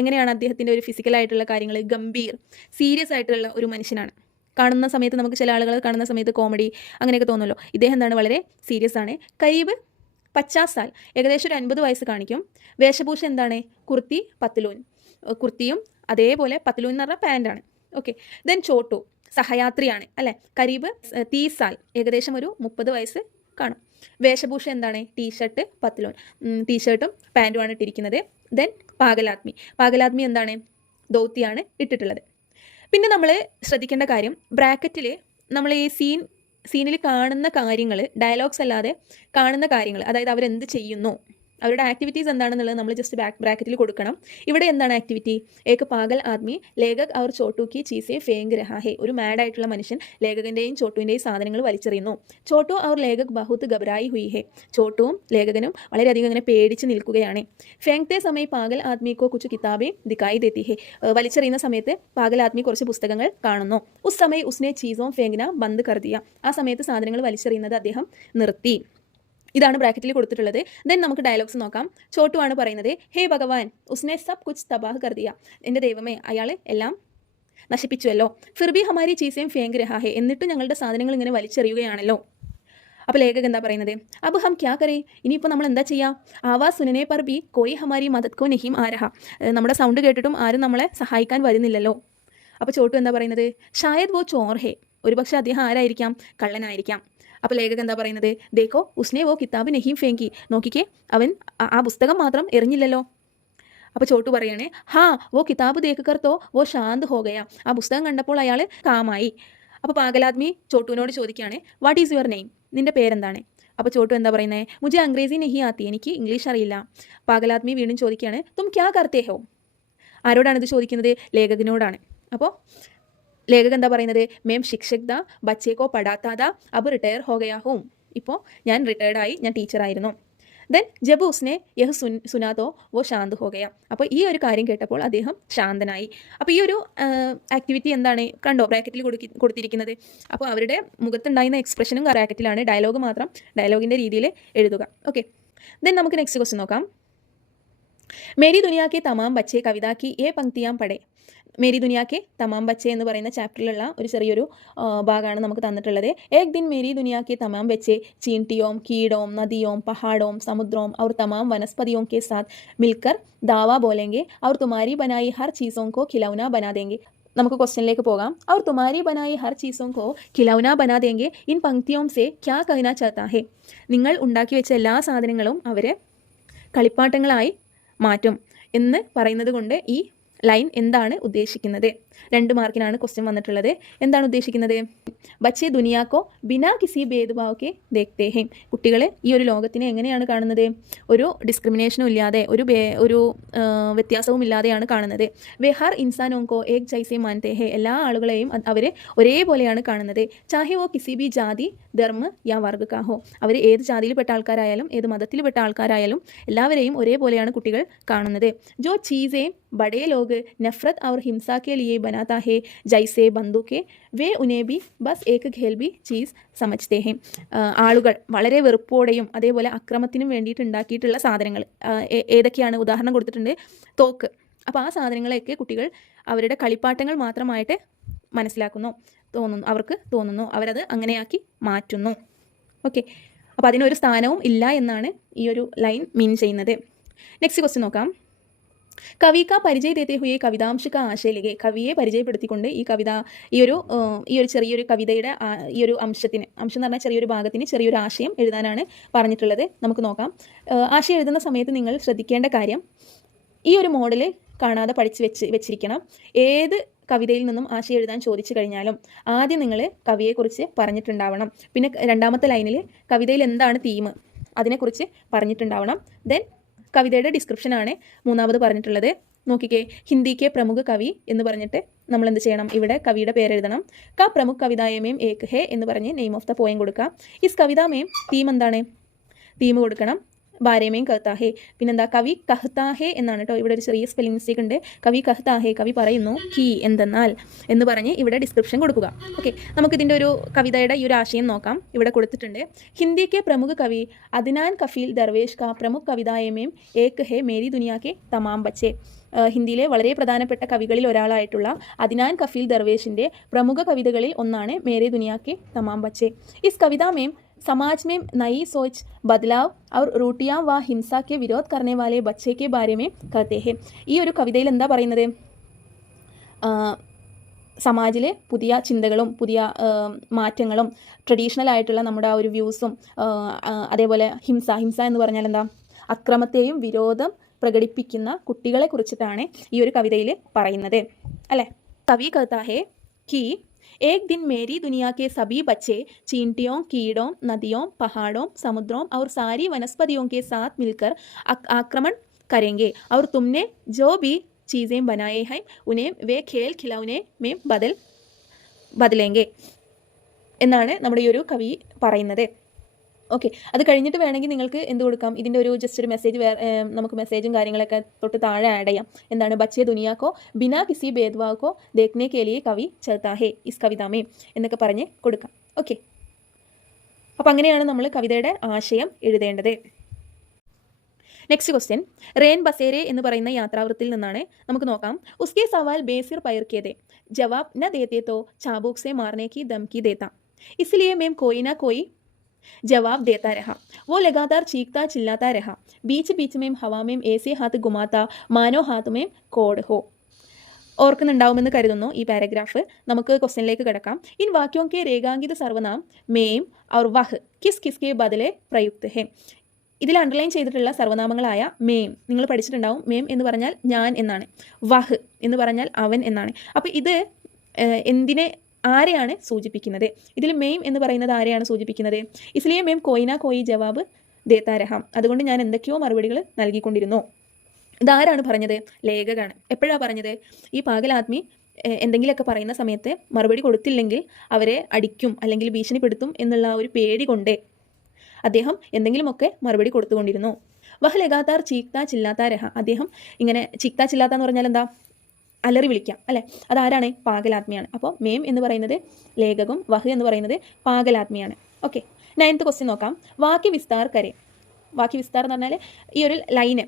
എങ്ങനെയാണ് അദ്ദേഹത്തിൻ്റെ ഒരു ഫിസിക്കലായിട്ടുള്ള കാര്യങ്ങൾ? ഗംഭീർ, സീരിയസ് ആയിട്ടുള്ള ഒരു മനുഷ്യനാണ്. കാണുന്ന സമയത്ത് നമുക്ക് ചില ആളുകൾ കാണുന്ന സമയത്ത് കോമഡി അങ്ങനെയൊക്കെ തോന്നുമല്ലോ. ഇദ്ദേഹം എന്താണ്? വളരെ സീരിയസ് ആണ്. കരീബ് 50 സാൽ, ഏകദേശം ഒരു 50 വയസ്സ് കാണിക്കും. വേഷഭൂഷ എന്താണ്? കുർത്തി പത്ലൂൻ, കുർത്തിയും അതേപോലെ പത്ലൂൻ എന്ന് പറഞ്ഞാൽ പാൻറ്റാണ്. ഓക്കെ. ദെൻ ചോട്ടു, സഹയാത്രിയാണ് അല്ലേ. കരീബ് 30 സാൽ, ഏകദേശം ഒരു 30 വയസ്സ് കാണും. വേഷഭൂഷ എന്താണ്? ടീഷർട്ട് പത്ലോൺ, ടീഷർട്ടും പാൻറ്റുമാണ് ഇട്ടിരിക്കുന്നത്. ദെൻ പാഗലാത്മി എന്താണ്? ധോത്തിയാണ് ഇട്ടിട്ടുള്ളത്. പിന്നെ നമ്മൾ ശ്രദ്ധിക്കേണ്ട കാര്യം, ബ്രാക്കറ്റിൽ നമ്മൾ ഈ സീനിൽ കാണുന്ന കാര്യങ്ങൾ, ഡയലോഗ്സ് അല്ലാതെ കാണുന്ന കാര്യങ്ങൾ, അതായത് അവരെന്ത് ചെയ്യുന്നു, അവരുടെ ആക്ടിവിറ്റീസ് എന്താണെന്നുള്ളത് നമ്മൾ ജസ്റ്റ് ബ്രാക്കറ്റിൽ കൊടുക്കണം. ഇവിടെ എന്താണ് ആക്ടിവിറ്റി? ഏക് പാഗൽ ആദ്മി ലേഖക് അവർ ചോട്ടു കി ചീസെ ഫേങ്ക് രഹാ ഹെ. ഒരു മാഡായിട്ടുള്ള മനുഷ്യൻ ലേഖകൻ്റെയും ചോട്ടുവിൻ്റെയും സാധനങ്ങൾ വലിച്ചെറിയുന്നു. ചോട്ടു അവർ ലേഖക് ബഹുത് ഘബരായി ഹുയി ഹെ. ചോട്ടുവും ലേഖകനും വളരെയധികം ഇങ്ങനെ പേടിച്ച് നിൽക്കുകയാണ്. ഫേങ്ക്തേ സമയം പാഗൽ ആദ്മിക്കോ കുച്ചു കിതാബേ ദിക്കായി ദേത്തി ഹെ. വലിച്ചെറിയുന്ന സമയത്ത് പാഗൽ ആദ്മി കുറച്ച് പുസ്തകങ്ങൾ കാണുന്നു. ഉസ് സമയം ഉസ്നെ ചീസോം ഫേങ്ന ബന്ദ് കർ ദിയ. ആ സമയത്ത് സാധനങ്ങൾ വലിച്ചെറിയുന്നത് അദ്ദേഹം നിർത്തി. ഇതാണ് ബ്രാക്കറ്റിൽ കൊടുത്തിട്ടുള്ളത്. ദെൻ നമുക്ക് ഡയലോഗ്സ് നോക്കാം. ചോട്ടു ആണ് പറയുന്നത്, ഹേ ഭഗവാൻ ഉസ്നെ സബ് കുച്ച് തബാഹ് കർ ദിയ. എൻ്റെ ദൈവമേ, അയാൾ എല്ലാം നശിപ്പിച്ചുവല്ലോ. ഫിർബി ഹമാരി ചീസേം ഫേങ്ക് രഹാ ഹെ. എന്നിട്ടും ഞങ്ങളുടെ സാധനങ്ങൾ ഇങ്ങനെ വലിച്ചെറിയുകയാണല്ലോ. അപ്പോൾ ലേഖകൻ എന്താ പറയുന്നത്? അബ് ഹം ക്യാ കരേ, ഇനിയിപ്പോൾ നമ്മൾ എന്താ ചെയ്യുക? ആവാസ് സുനനെ പർ ബി കോയി ഹമാരി മദത് കോ നഹീം ആ രഹാ. നമ്മുടെ സൗണ്ട് കേട്ടിട്ടും ആരും നമ്മളെ സഹായിക്കാൻ വരുന്നില്ലല്ലോ. അപ്പോൾ ചോട്ടു എന്താ പറയുന്നത്? ഷായദ് വോ ചോർ ഹേ. ഒരുപക്ഷെ അദ്ദേഹം ആരായിരിക്കാം? കള്ളനായിരിക്കാം. അപ്പോൾ ലേഖകൻ എന്താ പറയുന്നത്? ദേക്കോ ഉസ്നെ വോ കിതാബ് നഹീം ഫേങ്കി. നോക്കിക്കേ, അവൻ ആ പുസ്തകം മാത്രം എറിഞ്ഞില്ലല്ലോ. അപ്പോൾ ചോട്ടു പറയണേ, ഹാ വോ കിതാബ് ദേഖ് കർ തോ വോ ശാന്ത് ഹോ ഗയാ. ആ പുസ്തകം കണ്ടപ്പോൾ അയാൾ കാമായി. അപ്പോൾ പാഗലാദ്മി ചോട്ടുവിനോട് ചോദിക്കുകയാണ്, വാട്ട് ഈസ് യുവർ നെയിം? നിൻ്റെ പേരെന്താണ്? അപ്പോൾ ചോട്ടു എന്താ പറയുന്നത്? മുझे അംഗ്രേസി നഹി ആത്തി. എനിക്ക് ഇംഗ്ലീഷ് അറിയില്ല. പാഗലാദ്മി വീണ്ടും ചോദിക്കുകയാണ്, തും ക്യാ കർത്തേ ഹോ. ആരോടാണിത് ചോദിക്കുന്നത്? ലേഖകനോടാണ്. അപ്പോൾ ലേഖകൻ എന്താ പറയുന്നത്? മേം ശിക്ഷക് ദാ ബച്ചേക്കോ പഠാത്താ അബ് റിട്ടയർ ഹോ ഗയാ ഹൂം. ഇപ്പോൾ ഞാൻ റിട്ടയർഡായി, ഞാൻ ടീച്ചറായിരുന്നു. ദെൻ ജബ് ഉസ്നെ യഹ് സുനാതോ വോ ശാന്ത് ഹോ ഗയാ. അപ്പോൾ ഈ ഒരു കാര്യം കേട്ടപ്പോൾ അദ്ദേഹം ശാന്തനായി. അപ്പോൾ ഈ ഒരു ആക്ടിവിറ്റി എന്താണ്? കണ്ടോ ബ്രാക്കറ്റിൽ കൊടുത്തിരിക്കുന്നത്. അപ്പോൾ അവരുടെ മുഖത്തുണ്ടായിരുന്ന എക്സ്പ്രഷനും ബ്രാക്കറ്റിലാണ്, ഡയലോഗ് മാത്രം ഡയലോഗിൻ്റെ രീതിയിൽ എഴുതുക. ഓക്കെ, ദെൻ നമുക്ക് നെക്സ്റ്റ് ക്വസ്റ്റ്യൻ നോക്കാം. മേരി ദുനിയാ കെ തമാം ബച്ചേ കവിത കി ഏ പങ്ക്തിയാം പഠേ. മേരി ദുനിയാ കെ തമാം ബച്ചേ എന്ന് പറയുന്ന ചാപ്റ്ററിലുള്ള ഒരു ചെറിയൊരു ഭാഗമാണ് നമുക്ക് തന്നിട്ടുള്ളത്. ഏക് ദിൻ മേരി ദുനിയാ കെ തമാം ബച്ചേ ചീൻട്ടിയോം കീടോം നദിയോം പഹാഡോം സമുദ്രോം और तमाम वनस्पतियों के साथ मिलकर दावा बोलेंगे और तुम्हारी बनाई हर चीज़ों को खिलौना बना देंगे. നമുക്ക് ക്വസ്റ്റ്യനിലേക്ക് പോകാം. और तुम्हारी बनाई हर चीज़ों को खिलौना बना देंगे इन पंक्तियों से क्या कहना चाहता है. നിങ്ങൾ ഉണ്ടാക്കി വെച്ച എല്ലാ സാധനങ്ങളും അവരെ കളിപ്പാട്ടങ്ങളായി മാറ്റും എന്ന് പറയുന്നത് കൊണ്ട് ഈ ലൈൻ എന്താണ് ഉദ്ദേശിക്കുന്നത്? 2 മാർക്കിനാണ് ക്വസ്റ്റ്യൻ വന്നിട്ടുള്ളത്. എന്താണ് ഉദ്ദേശിക്കുന്നത്? ബച്ചേ ദുനിയാക്കോ ബിനാ കിസി ഭേദ്ഭാവ് കെ ദേഖ്തേ ഹേ. കുട്ടികൾ ഈ ഒരു ലോകത്തിനെ എങ്ങനെയാണ് കാണുന്നത്? ഒരു ഡിസ്ക്രിമിനേഷനും ഇല്ലാതെ, ഒരു വ്യത്യാസവും ഇല്ലാതെയാണ് കാണുന്നത്. വേ ഹർ ഇൻസാനോങ്കോ ഏക് ജൈസേ മാൻതേ ഹേ. എല്ലാ ആളുകളെയും അവർ ഒരേപോലെയാണ് കാണുന്നത്. ചാഹെ വോ കിസി ബി ജാതി ധർമ്മ യാ വർഗ്ഗ കാ ഹോ. അവർ ഏത് ജാതിയിൽപ്പെട്ട ആൾക്കാരായാലും ഏത് മതത്തിൽപ്പെട്ട ആൾക്കാരായാലും എല്ലാവരെയും ഒരേപോലെയാണ് കുട്ടികൾ കാണുന്നത്. ജോ ചീസേ ബഡേ ലോഗ് നഫ്രത് और हिंसा के लिए बनाता है जैसे बंदूकें वे उन्हें भी बस एक खेल चीज़ समझते हैं. ആളുകൾ വളരെ വെറുപ്പോടെയും അതേപോലെ അക്രമത്തിനും വേണ്ടിയിട്ട് ഉണ്ടാക്കിയിട്ടുള്ള സാധനങ്ങൾ ഏതൊക്കെയാണ്? ഉദാഹരണം കൊടുത്തിട്ടുണ്ട്, തോക്ക്. അപ്പോൾ ആ സാധനങ്ങളെയൊക്കെ കുട്ടികൾ അവരുടെ കളിപ്പാട്ടങ്ങൾ മാത്രമായിട്ട് അവർക്ക് തോന്നുന്നു, അവരത് അങ്ങനെയാക്കി മാറ്റുന്നു. ഓക്കെ, അപ്പോൾ അതിനൊരു സ്ഥാനവും ഇല്ല എന്നാണ് ഈ ഒരു ലൈൻ മീൻ ചെയ്യുന്നത്. നെക്സ്റ്റ് ക്വസ്റ്റ്യൻ നോക്കാം. കവി കാ പരിചയ ദേത്തെ ഹുയെ കവിതാംശ കാ ആശയിലേക്ക്. കവിയെ പരിചയപ്പെടുത്തിക്കൊണ്ട് ഈ ഒരു ചെറിയൊരു കവിതയുടെ ഈ ഒരു അംശം എന്ന് പറഞ്ഞാൽ ചെറിയൊരു ഭാഗത്തിന് ചെറിയൊരു ആശയം എഴുതാനാണ് പറഞ്ഞിട്ടുള്ളത്. നമുക്ക് നോക്കാം. ആശയം എഴുതുന്ന സമയത്ത് നിങ്ങൾ ശ്രദ്ധിക്കേണ്ട കാര്യം, ഈ ഒരു മോഡൽ കാണാതെ വെച്ചിരിക്കണം. ഏത് കവിതയിൽ നിന്നും ആശയം എഴുതാൻ ചോദിച്ചു കഴിഞ്ഞാലും ആദ്യം നിങ്ങൾ കവിയെക്കുറിച്ച് പറഞ്ഞിട്ടുണ്ടാവണം. പിന്നെ 2ാമത്തെ ലൈനിൽ കവിതയിൽ എന്താണ് തീം അതിനെക്കുറിച്ച് പറഞ്ഞിട്ടുണ്ടാവണം. ദെൻ കവിതയുടെ ഡിസ്ക്രിപ്ഷനാണ് 3ാമത് പറഞ്ഞിട്ടുള്ളത്. നോക്കിക്കേ, ഹിന്ദിക്ക് പ്രമുഖ കവി എന്ന് പറഞ്ഞിട്ട് നമ്മൾ എന്ത് ചെയ്യണം? ഇവിടെ കവിയുടെ പേരെഴുതണം. കാ പ്രമുഖ കവിതായമേം ഏക് ഹേ എന്ന് പറഞ്ഞ് നെയിം ഓഫ് ദ പോയം കൊടുക്കുക. ഇസ് കവിതാമേം തീം എന്താണ്? തീം കൊടുക്കണം. ബാരേമേം കഹ്താ ഹേ. പിന്നെന്താ? കവി കഹ്താ ഹേ എന്നാണ് കേട്ടോ. ഇവിടെ ഒരു ചെറിയ സ്പെല്ലിംഗ് മിസ്റ്റേക്ക് ഉണ്ട്. കവി കഹ്താ ഹേ, കവി പറയുന്നു, കി എന്തെന്നാൽ എന്ന് പറഞ്ഞ് ഇവിടെ ഡിസ്ക്രിപ്ഷൻ കൊടുക്കുക. ഓക്കെ, നമുക്കിതിൻ്റെ ഒരു കവിതയുടെ ഈ ഒരു ആശയം നോക്കാം. ഇവിടെ കൊടുത്തിട്ടുണ്ട്. ഹിന്ദിക്ക് പ്രമുഖ കവി അദ്നാൻ കഫീൽ ദർവേഷ് കാ പ്രമുഖ കവിതായമേം ഏക് ഹേ മേരി ദുനിയാ കെ തമാം ബച്ചേ. ഹിന്ദിയിലെ വളരെ പ്രധാനപ്പെട്ട കവികളിൽ ഒരാളായിട്ടുള്ള അദ്നാൻ കഫീൽ ദർവേഷിൻ്റെ പ്രമുഖ കവിതകളിൽ ഒന്നാണ് മേരെ ദുനിയാ കെ തമാം ബച്ചേ. ഇസ് കവിതാമേം समाज में नई सोच बदलाव और रूटियाँ व हिंसा के विरोध करने वाले बच्चे के बारे में कहते हैं. ഈ ഒരു കവിതയിൽ എന്താ പറയുന്നത്? സമാജിൽ പുതിയ ചിന്തകളും പുതിയ മാറ്റങ്ങളും ട്രഡീഷണൽ ആയിട്ടുള്ള നമ്മുടെ ആ ഒരു വ്യൂസും അതേപോലെ ഹിംസ എന്ന് പറഞ്ഞാൽ എന്താ, അക്രമത്തെയും വിരോധം പ്രകടിപ്പിക്കുന്ന കുട്ടികളെ കുറിച്ചിട്ടാണ് ഈ ഒരു കവിതയിൽ പറയുന്നത് അല്ലേ. കവി कहता है कि एक दिन मेरी दुनिया के सभी बच्चे चींटियों, कीड़ों, नदियों, पहाड़ों, समुद्रों और सारी वनस्पतियों के साथ मिलकर आक्रमण करेंगे और तुमने जो भी चीज़ें बनाए हैं उन्हें वे खेल खिलौने में ബദലേങ്കെ എന്നാണ് നമ്മുടെ ഈ ഒരു കവി പറയുന്നത്. ഓക്കെ, അത് കഴിഞ്ഞിട്ട് വേണമെങ്കിൽ നിങ്ങൾക്ക് എന്ത് കൊടുക്കാം, ഇതിൻ്റെ ഒരു ജസ്റ്റ് ഒരു മെസ്സേജ് നമുക്ക് മെസ്സേജും കാര്യങ്ങളൊക്കെ തൊട്ട് താഴെ ആഡ് ചെയ്യാം. എന്താണ്, ബച്ചേ ദുനിയാക്കോ ബിനാ കിസി ഭേദ്ഭാവക്കോ ദേഖ്നെ കെ ലിയെ കവി ചഹത്താ ഹേ ഇസ് കവിതാമേ എന്നൊക്കെ പറഞ്ഞ് കൊടുക്കാം. ഓക്കെ, അപ്പം അങ്ങനെയാണ് നമ്മൾ കവിതയുടെ ആശയം എഴുതേണ്ടത്. നെക്സ്റ്റ് ക്വസ്റ്റ്യൻ, റേൻ ബസേരെ എന്ന് പറയുന്ന യാത്രാവൃത്തിൽ നിന്നാണ്. നമുക്ക് നോക്കാം. ഉസ്കെ സവാൽ ബേസിർ പയർ കേതെ ജവാബ് ന ദേത്തെ തോ ചാബൂക് സെ മാർനെ की धमकी देता, इसलिए मैं कोई ना कोई जवाब देता रहा. वो लगातार चीखता चिल्लाता रहा. बीच बीच में हवा में ऐसे हाथ घुमाता मानो हाथ में कोड हो. ഓർക്കുന്നുണ്ടാവുമെന്ന് കരുതുന്നു ഈ പാരഗ്രാഫ്. നമുക്ക് ക്വസ്റ്റ്യനിലേക്ക് കിടക്കാം. ഇൻ വാക്യോं के रेगांकित സർവനാം മേം और वह किस किस के बदले प्रयुक्त है. ഇതിൽ അണ്ടർലൈൻ ചെയ്തിട്ടുള്ള സർവനാമങ്ങളായ മേം നിങ്ങൾ പഠിച്ചിട്ടുണ്ടാവും. മേം എന്ന് പറഞ്ഞാൽ ഞാൻ എന്നാണ്, വഹ് എന്ന് പറഞ്ഞാൽ അവൻ എന്നാണ്. അപ്പോൾ ഇത് ആരെയാണ് സൂചിപ്പിക്കുന്നത്? ഇതിൽ മെയിം എന്ന് പറയുന്നത് ആരെയാണ് സൂചിപ്പിക്കുന്നത്? ഇസ്ലിയെ മേം കോയിന കോയി ജവാബ് ദേത്താ രഹാം, അതുകൊണ്ട് ഞാൻ എന്തൊക്കെയോ മറുപടികൾ നൽകിക്കൊണ്ടിരുന്നു. ഇതാരാണ് പറഞ്ഞത്? ലേഖകാണ്. എപ്പോഴാണ് പറഞ്ഞത്? ഈ പാഗലാത്മി എന്തെങ്കിലുമൊക്കെ പറയുന്ന സമയത്ത് മറുപടി കൊടുത്തില്ലെങ്കിൽ അവരെ അടിക്കും അല്ലെങ്കിൽ ഭീഷണിപ്പെടുത്തും എന്നുള്ള ഒരു പേടി കൊണ്ട് അദ്ദേഹം എന്തെങ്കിലുമൊക്കെ മറുപടി കൊടുത്തുകൊണ്ടിരുന്നു. വഹ് ലഗാതാർ ചീക്ത ചില്ലാത്ത രഹ, അദ്ദേഹം ഇങ്ങനെ ചീക്ത ചില്ലാത്ത എന്ന് പറഞ്ഞാൽ എന്താ, അലറി വിളിക്കാം അല്ലേ. അതാരാണ്? പാഗലാത്മിയാണ്. അപ്പോൾ മേം എന്ന് പറയുന്നത് ലേഖകം, വഹ് എന്ന് പറയുന്നത് പാഗലാത്മിയാണ്. ഓക്കെ, 9th ക്വസ്റ്റ്യൻ നോക്കാം. വാക്യ വിസ്താർ കരെ. വാക്യ വിസ്താർ എന്ന് പറഞ്ഞാൽ ഈ ഒരു ലൈന്,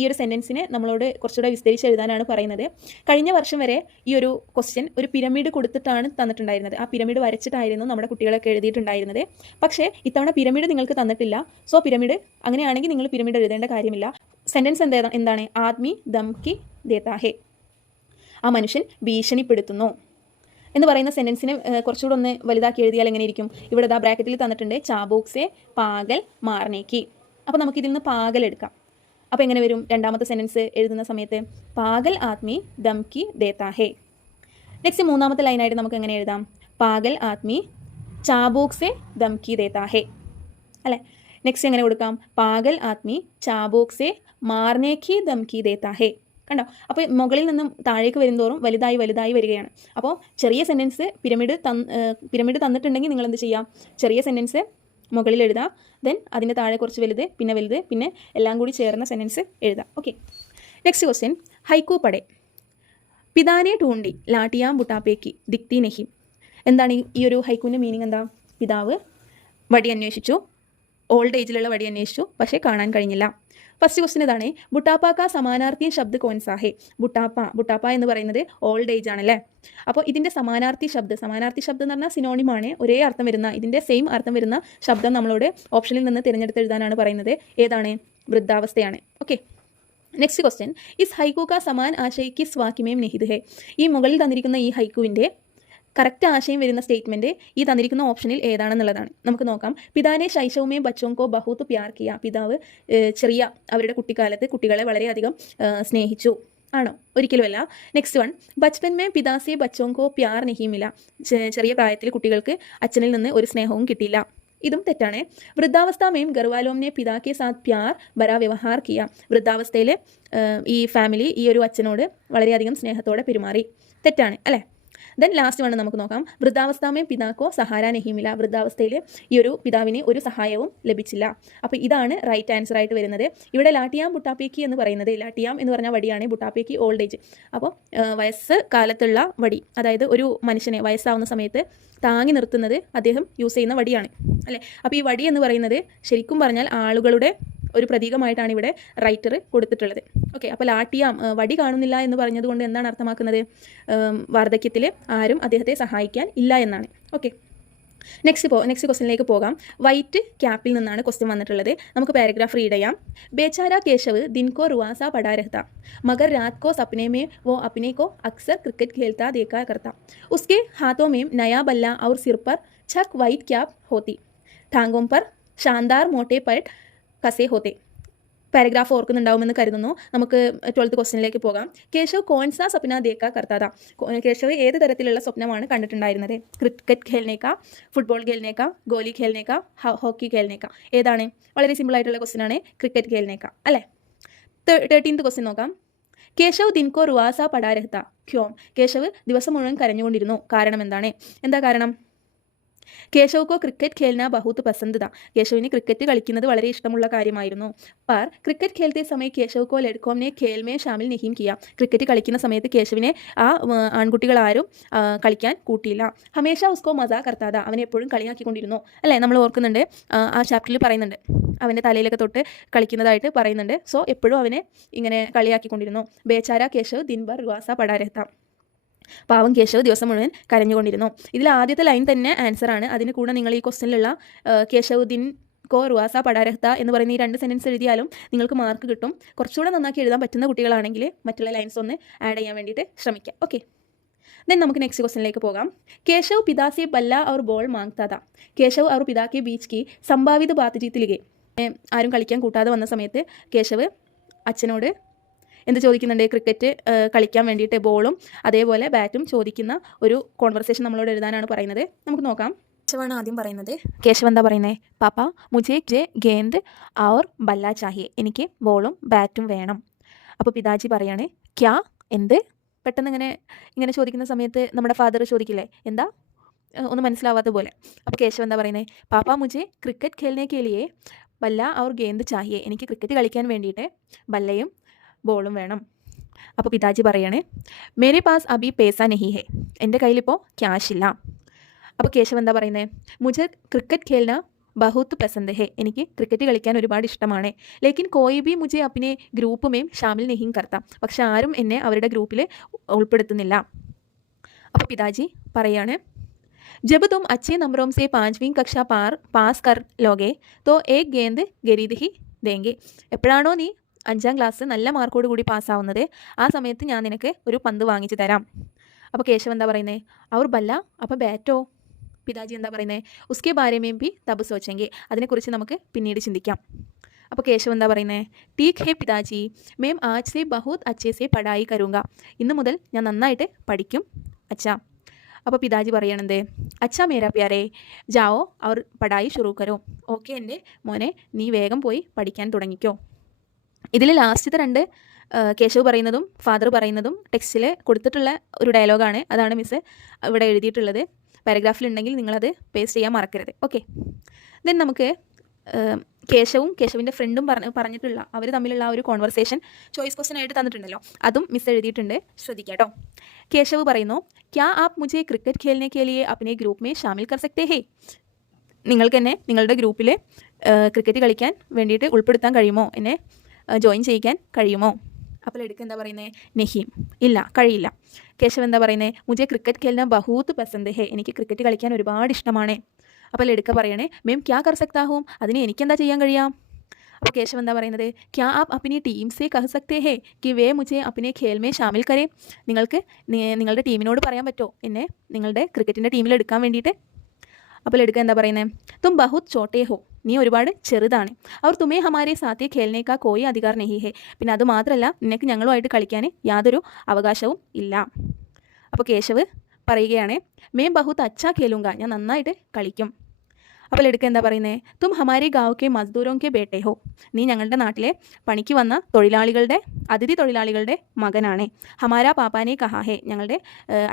ഈ ഒരു സെൻറ്റൻസിനെ നമ്മളോട് കുറച്ചുകൂടെ വിസ്തരിച്ച് എഴുതാനാണ് പറയുന്നത്. കഴിഞ്ഞ വർഷം വരെ ഈ ഒരു ക്വസ്റ്റ്യൻ ഒരു പിരമിഡ് കൊടുത്തിട്ടാണ് തന്നിട്ടുണ്ടായിരുന്നത്. ആ പിരമിഡ് വരച്ചിട്ടായിരുന്നു നമ്മുടെ കുട്ടികളൊക്കെ എഴുതിയിട്ടുണ്ടായിരുന്നത്. പക്ഷേ ഇത്തവണ പിരമിഡ് നിങ്ങൾക്ക് തന്നിട്ടില്ല. സോ പിരമിഡ് അങ്ങനെയാണെങ്കിൽ നിങ്ങൾ പിരമിഡ് എഴുതേണ്ട കാര്യമില്ല. സെൻറ്റൻസ് എന്താണ്? ആദ്മി ധംകി ദേത്താ ഹേ, ആ മനുഷ്യൻ ഭീഷണിപ്പെടുത്തുന്നു എന്ന് പറയുന്ന സെൻറ്റൻസിനെ കുറച്ചുകൂടെ ഒന്ന് വലുതാക്കി എഴുതിയാൽ എങ്ങനെ ഇരിക്കും? ഇവിടെ ദാ ബ്രാക്കറ്റിൽ തന്നിട്ടുണ്ട് ചാബൂക് സെ പാഗൽ മാർനേക്കി. അപ്പോൾ നമുക്കിതിൽ നിന്ന് പാഗൽ എടുക്കാം. അപ്പോൾ എങ്ങനെ വരും? രണ്ടാമത്തെ സെൻറ്റൻസ് എഴുതുന്ന സമയത്ത് പാഗൽ ആദ്മി ധംകി ദേത്താ ഹേ. നെക്സ്റ്റ് 3ാമത്തെ ലൈനായിട്ട് നമുക്ക് എങ്ങനെ എഴുതാം? പാഗൽ ആദ്മി ചാബൂക് സെ ധംകി ദേത്താ ഹേ അല്ലേ. നെക്സ്റ്റ് എങ്ങനെ കൊടുക്കാം? പാഗൽ ആദ്മി ചാബൂക് സെ മാർനേക്കി ധംകി ദേത്താ ഹേ. കണ്ടോ? അപ്പോൾ മുകളിൽ നിന്നും താഴേക്ക് വരുന്തോറും വലുതായി വരികയാണ്. അപ്പോൾ ചെറിയ സെൻറ്റൻസ് പിരമിഡ് തന്നിട്ടുണ്ടെങ്കിൽ നിങ്ങൾ എന്ത് ചെയ്യാം? ചെറിയ സെൻറ്റൻസ് മുകളിൽ എഴുതാം, ദെൻ അതിൻ്റെ താഴെ കുറച്ച് വലുത്, പിന്നെ എല്ലാം കൂടി ചേർന്ന സെൻറ്റൻസ് എഴുതാം. ഓക്കെ, നെക്സ്റ്റ് ക്വസ്റ്റ്യൻ, ഹൈക്കു പടേ പിതാനെ ടൂണ്ടി ലാട്ടിയാം ബുട്ടാപ്പേക്ക് ദിക്തി നെഹി. എന്താണ് ഈ ഒരു ഹൈക്കുവിൻ്റെ മീനിങ്? എന്താ? പിതാവ് വടി അന്വേഷിച്ചു, ഓൾഡ് ഏജിലുള്ള വടി അന്വേഷിച്ചു, പക്ഷേ കാണാൻ കഴിഞ്ഞില്ല. ഫസ്റ്റ് ക്വസ്റ്റ്യൻ ഇതാണ്, ബുട്ടാപ്പ സമാനാർത്ഥി ശബ്ദ് കോൻസാ ഹേ. ബുട്ടാപ്പ എന്ന് പറയുന്നത് ഓൾഡ് ഏജ് ആണല്ലേ. അപ്പോൾ ഇതിൻ്റെ സമാനാർത്ഥി ശബ്ദം എന്ന് പറഞ്ഞാൽ സിനോണിമാണ്, ഒരേ അർത്ഥം വരുന്ന, ഇതിൻ്റെ സെയിം അർത്ഥം വരുന്ന ശബ്ദം നമ്മളോട് ഓപ്ഷനിൽ നിന്ന് തിരഞ്ഞെടുത്ത് എഴുതാനാണ് പറയുന്നത്. ഏതാണ്? വൃദ്ധാവസ്ഥയാണ്. ഓക്കെ, നെക്സ്റ്റ് ക്വസ്റ്റ്യൻ, ഇസ് ഹൈക്കു കാ സമാൻ ആശയ കിസ് വാക്യമേം നിഹിത് ഹേ. ഈ മുകളിൽ തന്നിരിക്കുന്ന ഈ ഹൈക്കുവിൻ്റെ കറക്റ്റ് ആശയം വരുന്ന സ്റ്റേറ്റ്മെൻറ്റ് ഈ തന്നിരിക്കുന്ന ഓപ്ഷനിൽ ഏതാണെന്നുള്ളതാണ്. നമുക്ക് നോക്കാം. പിതാനെ ശൈശവമേ ബച്ചോങ്കോ ബഹുത്ത് പ്യാർ കിയ. പിതാവ് ചെറിയ അവരുടെ കുട്ടിക്കാലത്ത് കുട്ടികളെ വളരെയധികം സ്നേഹിച്ചു. ആണോ? ഒരിക്കലുമല്ല. Next one, Bachpan may പിതാസെ ബച്ചോങ്കോ Pyaar നഹി മില. ചെറിയ പ്രായത്തിൽ കുട്ടികൾക്ക് അച്ഛനിൽ നിന്ന് ഒരു സ്നേഹവും കിട്ടിയില്ല. ഇതും തെറ്റാണ്. വൃദ്ധാവസ്ഥമേം ഗർവാലോമിനെ പിതാക്കെ സാത്ത് പ്യാർ ബരാ വ്യവഹാർ കിയ. വൃദ്ധാവസ്ഥയിൽ ഈ ഫാമിലി ഈ ഒരു അച്ഛനോട് വളരെയധികം സ്നേഹത്തോടെ പെരുമാറി. തെറ്റാണ് അല്ലേ. ദെൻ ലാസ്റ്റ് വണ് നമുക്ക് നോക്കാം. വൃദ്ധാവസ്ഥമേ പിതാക്കോ സഹാര നഹിമില്ല. വൃദ്ധാവസ്ഥയിൽ ഈ ഒരു പിതാവിന് ഒരു സഹായവും ലഭിച്ചില്ല. അപ്പോൾ ഇതാണ് റൈറ്റ് ആൻസർ ആയിട്ട് വരുന്നത്. ഇവിടെ ലാട്ടിയാം ബുട്ടാപ്പേക്കി എന്ന് പറയുന്നത്, ലാട്ടിയാം എന്ന് പറഞ്ഞാൽ വടിയാണ്, ബുട്ടാപ്പേക്കി ഓൾഡ് ഏജ്. അപ്പോൾ വയസ്സ് കാലത്തുള്ള വടി, അതായത് ഒരു മനുഷ്യനെ വയസ്സാവുന്ന സമയത്ത് താങ്ങി നിർത്തുന്നത് അദ്ദേഹം യൂസ് ചെയ്യുന്ന വടിയാണ് അല്ലേ. അപ്പോൾ ഈ വടി എന്ന് പറയുന്നത് ശരിക്കും പറഞ്ഞാൽ ആളുകളുടെ ഒരു പ്രതീകമായിട്ടാണ് ഇവിടെ റൈറ്റർ കൊടുത്തിട്ടുള്ളത്. ഓക്കെ, അപ്പോൾ ലാട്ടിയാം വടി കാണുന്നില്ല എന്ന് പറഞ്ഞതുകൊണ്ട് എന്താണ് അർത്ഥമാക്കുന്നത്? വാർദ്ധക്യത്തിൽ ആരും അദ്ദേഹത്തെ സഹായിക്കാൻ ഇല്ല എന്നാണ്. ഓക്കെ, നെക്സ്റ്റ് ക്വസ്റ്റിനിലേക്ക് പോകാം. വൈറ്റ് ക്യാപ്പിൽ നിന്നാണ് ക്വസ്റ്റ്യൻ വന്നിട്ടുള്ളത്. നമുക്ക് പാരഗ്രാഫ് റീഡ് ചെയ്യാം. ബേച്ചാര കേശവ് दिन को रुआसा पड़ा रहता मगर रात को सपने में वो अपने को अक्सर क्रिकेट खेलता देखा करता. उसके हाथों में नया बल्ला और सिर पर छक वाइट कैप होती. टांगों पर शानदार मोटे पैड कसे होते. പാരഗ്രാഫ് ഓർക്കുന്നുണ്ടാവുമെന്ന് കരുതുന്നു. നമുക്ക് 12th ക്വസ്റ്റ്യനിലേക്ക് പോകാം. കേശവ് കോൺസാ സ്വപ്ന ദേക്ക കർത്താത. കേശവ് ഏത് തരത്തിലുള്ള സ്വപ്നമാണ് കണ്ടിട്ടുണ്ടായിരുന്നത്? ക്രിക്കറ്റ് ഖേൽനേക്ക, ഫുട്ബോൾ ഖേൽനേക്ക, ഗോലി ഖേൽനേക്ക, ഹോക്കി ഖേൽനേക്ക. ഏതാണ്? വളരെ സിമ്പിൾ ആയിട്ടുള്ള ക്വസ്റ്റ്യൻ ആണ്, ക്രിക്കറ്റ് ഖേൽനേക്ക അല്ലേ. 13th ക്വസ്റ്റ്യൻ നോക്കാം. കേശവ് ദിൻകോ റുവാസ പടാ രഹ്ത ക്യോം. കേശവ് ദിവസം മുഴുവൻ കരഞ്ഞുകൊണ്ടിരുന്നു. കാരണം എന്താണ്? എന്താ കാരണം? കേശവ് കോ ക്രിക്കറ്റ് ഖേൽന ബഹുത്ത് പസന്ത് താ. കേശവിന് ക്രിക്കറ്റ് കളിക്കുന്നത് വളരെ ഇഷ്ടമുള്ള കാര്യമായിരുന്നു. പർ ക്രിക്കറ്റ് ഖേൽത്തെ സമയം കേശവ് കോ ലഡ്കോമിനെ ഖേൽ മേ ഷാമിൽ നഹീം കിയ. ക്രിക്കറ്റ് കളിക്കുന്ന സമയത്ത് കേശവിനെ ആ ആൺകുട്ടികൾ ആരും കളിക്കാൻ കൂട്ടിയില്ല. ഹമേഷ ഉസ്കോ മസാ കർത്താത. അവനെ എപ്പോഴും കളിയാക്കിക്കൊണ്ടിരുന്നു അല്ലേ. നമ്മൾ ഓർക്കുന്നുണ്ട്, ആ ചാപ്റ്ററിൽ പറയുന്നുണ്ട്, അവൻ്റെ തലയിലൊക്കെ തൊട്ട് കളിക്കുന്നതായിട്ട് പറയുന്നുണ്ട്. സോ എപ്പോഴും അവനെ ഇങ്ങനെ കളിയാക്കിക്കൊണ്ടിരുന്നു. ബേച്ചാര കേശവ് ദിൻഭർ റുവാസ പടാ രഹ്ത. പാവം കേശവ് ദിവസം മുഴുവൻ കരഞ്ഞുകൊണ്ടിരുന്നു. ഇതിൽ ആദ്യത്തെ ലൈൻ തന്നെ ആൻസർ ആണ്. അതിന് കൂടെ നിങ്ങൾ ഈ ക്വസ്റ്റ്യനിലുള്ള കേശവ് ദിൻ കോ റുവാസ പടാ രഹ്ത എന്ന് പറയുന്ന ഈ 2 സെൻറ്റൻസ് എഴുതിയാലും നിങ്ങൾക്ക് മാർക്ക് കിട്ടും. കുറച്ചുകൂടെ നന്നാക്കി എഴുതാൻ പറ്റുന്ന കുട്ടികളാണെങ്കിൽ മറ്റുള്ള ലൈൻസ് ഒന്ന് ആഡ് ചെയ്യാൻ വേണ്ടിയിട്ട് ശ്രമിക്കാം. ഓക്കെ, ദെൻ നമുക്ക് നെക്സ്റ്റ് ക്വസ്റ്റ്യനിലേക്ക് പോകാം. കേശവ് പിതാ സെ ബല്ല और बॉल मांगता था. കേശവ് और पिता के बीच की संभावित बातचीत लिखे. ആരും കളിക്കാൻ കൂട്ടാതെ വന്ന സമയത്ത് കേശവ് അച്ഛനോട് എന്ത് ചോദിക്കുന്നുണ്ട്? ക്രിക്കറ്റ് കളിക്കാൻ വേണ്ടിയിട്ട് ബോളും അതേപോലെ ബാറ്റും ചോദിക്കുന്ന ഒരു കോൺവെർസേഷൻ നമ്മളോട് എഴുതാനാണ് പറയുന്നത്. നമുക്ക് നോക്കാം. കേശവാണ് ആദ്യം പറയുന്നത്. കേശവ് എന്താ പറയുന്നത്? പാപ്പ മുझे ഗേന്ദ് और ബല്ല ചാഹിയെ. എനിക്ക് ബോളും ബാറ്റും വേണം. അപ്പോൾ പിതാജി പറയാണ് ക്യാ, എന്ത്? പെട്ടെന്ന് ഇങ്ങനെ ചോദിക്കുന്ന സമയത്ത് നമ്മുടെ ഫാദർ ചോദിക്കില്ലേ എന്താ, ഒന്നും മനസ്സിലാവാത്ത പോലെ. അപ്പോൾ കേശവ് എന്താ പറയുന്നത്? പാപ്പ മുझे ക്രിക്കറ്റ് ഖേൽനെ കെ ലിയെ ബല്ല और ഗേന്ദ് ചാഹിയെ. എനിക്ക് ക്രിക്കറ്റ് കളിക്കാൻ വേണ്ടിയിട്ട് ബല്ലയും ബോളും വേണം. അപ്പോൾ പിതാജി പറയണേ മേരെ പാസ് അബി പേസ നഹി ഹെ. എൻ്റെ കയ്യിലിപ്പോൾ ക്യാഷ് ഇല്ല. അപ്പോൾ കേശവ് എന്താ പറയുന്നത്? മുझे ക്രിക്കറ്റ് ഖേൽന ബഹുത്ത് പസന്ത് ഹെ. എനിക്ക് ക്രിക്കറ്റ് കളിക്കാൻ ഒരുപാട് ഇഷ്ടമാണ്. ലേക്കിൻ കോയി ബി മുझे അപ്നെ ഗ്രൂപ്പ് മേം ഷാമിൽ നഹീം കർത്ത. പക്ഷെ ആരും എന്നെ അവരുടെ ഗ്രൂപ്പിൽ ഉൾപ്പെടുത്തുന്നില്ല. അപ്പോൾ പിതാജി പറയാണ് जब तुम अच्छे नंबरों से 5वीं कक्षा पास कर लोगे तो एक गेंद खरीद ही देंगे. എപ്പോഴാണോ നീ 5ാം ക്ലാസ് നല്ല മാർക്കോട് കൂടി പാസ്സാവുന്നത് ആ സമയത്ത് ഞാൻ നിനക്ക് ഒരു പന്ത് വാങ്ങിച്ചു തരാം. അപ്പോൾ കേശവ് എന്താ പറയുന്നത്? അവർ ബല്ല, അപ്പോൾ ബാറ്റോ? പിതാജി എന്താ പറയുന്നത്? ഉസ്കെ ബാരേമേം ബി തബ് സോച്ചെങ്കിൽ. അതിനെക്കുറിച്ച് നമുക്ക് പിന്നീട് ചിന്തിക്കാം. അപ്പോൾ കേശവ് എന്താ പറയുന്നത്? ടീക് ഹേ പിതാജി മേം ആജ് സേ ബഹുത് അച്ഛേ സേ പഠായി കരൂങ്ക. ഇന്ന് മുതൽ ഞാൻ നന്നായിട്ട് പഠിക്കും അച്ഛാ. അപ്പോൾ പിതാജി പറയണത് അച്ഛാ മേരാ പ്യാരേ ജാവോ അവർ പഠായി ഷുറൂ കരോ. ഓക്കെ എൻ്റെ മോനെ, നീ വേഗം പോയി പഠിക്കാൻ തുടങ്ങിക്കോ. ഇതിൽ ലാസ്റ്റത്തെ 2 കേശവ് പറയുന്നതും ഫാദർ പറയുന്നതും ടെക്സ്റ്റിൽ കൊടുത്തിട്ടുള്ള ഒരു ഡയലോഗാണ്. അതാണ് മിസ്സ് ഇവിടെ എഴുതിയിട്ടുള്ളത്. പാരഗ്രാഫിലുണ്ടെങ്കിൽ നിങ്ങളത് പേസ്റ്റ് ചെയ്യാൻ മറക്കരുത്. ഓക്കെ, ദെൻ നമുക്ക് കേശവും കേശവിൻ്റെ ഫ്രണ്ടും പറഞ്ഞിട്ടുള്ള അവർ തമ്മിലുള്ള ആ ഒരു കോൺവെർസേഷൻ ചോയ്സ് ക്വസ്റ്റ്യൻ ആയിട്ട് തന്നിട്ടുണ്ടല്ലോ, അതും മിസ് എഴുതിയിട്ടുണ്ട്. ശ്രദ്ധിക്കാം കേട്ടോ. കേശവ് പറയുന്നു ക്യാ app മുझे cricket ഖേൽനെ K ലിയെ അപ്നെ group may Shamil കർ സക്തേ ഹേ. നിങ്ങൾക്ക് എന്നെ നിങ്ങളുടെ ഗ്രൂപ്പിൽ ക്രിക്കറ്റ് കളിക്കാൻ വേണ്ടിയിട്ട് ഉൾപ്പെടുത്താൻ കഴിയുമോ? എന്നെ ജോയിൻ ചെയ്യിക്കാൻ കഴിയുമോ? അപ്പോൾ എടുക്കുക എന്താ പറയുന്നത്? നെഹീം, ഇല്ല, കഴിയില്ല. കേശവ് എന്താ പറയുന്നത്? മുझे ക്രിക്കറ്റ് ഖേൽന ബഹൂത്ത് പസന്ത് ഹേ. എനിക്ക് ക്രിക്കറ്റ് കളിക്കാൻ ഒരുപാട് ഇഷ്ടമാണ്. അപ്പോൾ എടുക്ക പറയണേ മേം ക്യാ കർ സക്താ ഹൂം. അതിന് എനിക്കെന്താ ചെയ്യാൻ കഴിയാം? അപ്പോൾ കേശവ് എന്താ പറയുന്നത്? ക്യാ ആപ്പ് അപ്നി ടീം സേ കഹ് സക്തേ ഹേ കി വേ മുझे അപ്നെ ഖേൽ മേ ഷാമിൽ കരേ. നിങ്ങൾക്ക് നിങ്ങളുടെ ടീമിനോട് പറയാൻ പറ്റുമോ എന്നെ നിങ്ങളുടെ ക്രിക്കറ്റിൻ്റെ ടീമിൽ എടുക്കാൻ വേണ്ടിയിട്ട്? അപ്പോൾ എടുക്കുക എന്താ പറയുന്നത്? തും ബഹുത് ചോട്ടേ ഹോ. നീ ഒരുപാട് ചെറുതാണ്. അവർ തുമേ ഹമാരെ സാത്തേ ഖേൽനേക്കാ കോയി അധികാർ നഹി ഹേ. പിന്നെ അതുമാത്രമല്ല നിനക്ക് ഞങ്ങളുമായിട്ട് കളിക്കാൻ യാതൊരു അവകാശവും ഇല്ല. അപ്പോൾ കേശവ് പറയുകയാണ് മേം ബഹുത് അച്ഛാ ഖേലുങ്ക. ഞാൻ നന്നായിട്ട് കളിക്കും. അപ്പോൾ എടുക്കുക എന്താ പറയുന്നത്? തും ഹമാരെ ഗാവ് കെ മസ്ദൂരോ കെ ബേട്ടെ ഹോ. നീ ഞങ്ങളുടെ നാട്ടിലെ പണിക്ക് വന്ന അതിഥി തൊഴിലാളികളുടെ മകനാണ്. ഹമാരാ പാപ്പാനെ കഹാ ഹേ. ഞങ്ങളുടെ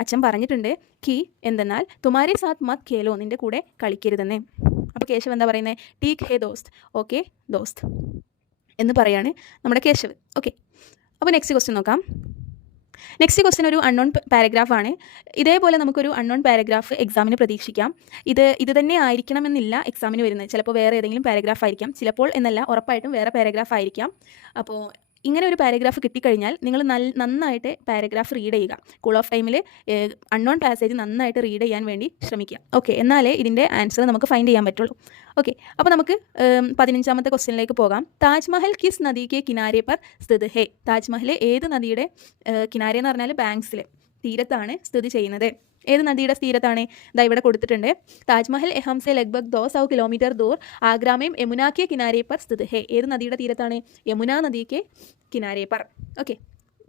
അച്ഛൻ പറഞ്ഞിട്ടുണ്ട് കി എന്തെന്നാൽ തുമാരെ സാത്ത് മത് ഖേലോ. നിൻ്റെ കൂടെ കളിക്കരുതെന്ന്. അപ്പോൾ കേശവ് എന്താ പറയുന്നത്? ടീക് ഹേ ദോസ്ത്. ഓക്കെ ദോസ്ത് എന്ന് പറയാണ് നമ്മുടെ കേശവ്. ഓക്കെ, അപ്പോൾ നെക്സ്റ്റ് ക്വസ്റ്റ്യൻ നോക്കാം. നെക്സ്റ്റ് ക്വസ്റ്റ്യൻ ഒരു അൺനോൺ പാരഗ്രാഫാണ്. ഇതേപോലെ നമുക്കൊരു അൺനോൺ പാരഗ്രാഫ് എക്സാമിന് പ്രതീക്ഷിക്കാം. ഇത് തന്നെ ആയിരിക്കണമെന്നില്ല എക്സാമിന് വരുന്നത്. ചിലപ്പോൾ വേറെ ഏതെങ്കിലും പാരഗ്രാഫ് ആയിരിക്കാം, ചിലപ്പോൾ എന്നല്ല ഉറപ്പായിട്ടും വേറെ പാരഗ്രാഫ് ആയിരിക്കാം. അപ്പോൾ ഇങ്ങനെ ഒരു പാരഗ്രാഫ് കിട്ടിക്കഴിഞ്ഞാൽ നിങ്ങൾ നന്നായിട്ട് പാരഗ്രാഫ് റീഡ് ചെയ്യുക. കൂൾ ഓഫ് ടൈമിൽ അൺനോൺ പാസേജ് നന്നായിട്ട് റീഡ് ചെയ്യാൻ വേണ്ടി ശ്രമിക്കുക. ഓക്കെ, എന്നാലേ ഇതിൻ്റെ ആൻസർ നമുക്ക് ഫൈൻഡ് ചെയ്യാൻ പറ്റുള്ളൂ. ഓക്കെ, അപ്പോൾ നമുക്ക് 15ാമത്തെ ക്വസ്റ്റ്യനിലേക്ക് പോകാം. താജ്മഹൽ കിസ് നദി കെ കിനാരെ പർ സ്ഥിത് ഹേ. താജ്മഹൽ ഏത് നദിയുടെ കിനാരെ എന്ന് പറഞ്ഞാൽ ബാങ്ക്സിൽ, തീരത്താണ് സ്ഥിതി ചെയ്യുന്നത്. ഏത് നദിയുടെ തീരത്താണ്? ഇതാ ഇവിടെ കൊടുത്തിട്ടുണ്ട്. താജ്മഹൽ എഹം സെ ലഗ്ഭഗ് 200 കിലോമീറ്റർ ദൂർ ആഗ്രാമേം യമുന കെ കിനാരെ പർ സ്ഥിത് ഹേ. ഏത് നദിയുടെ തീരത്താണ്? യമുന നദി കെ കിനാരെ പർ. ഓക്കെ,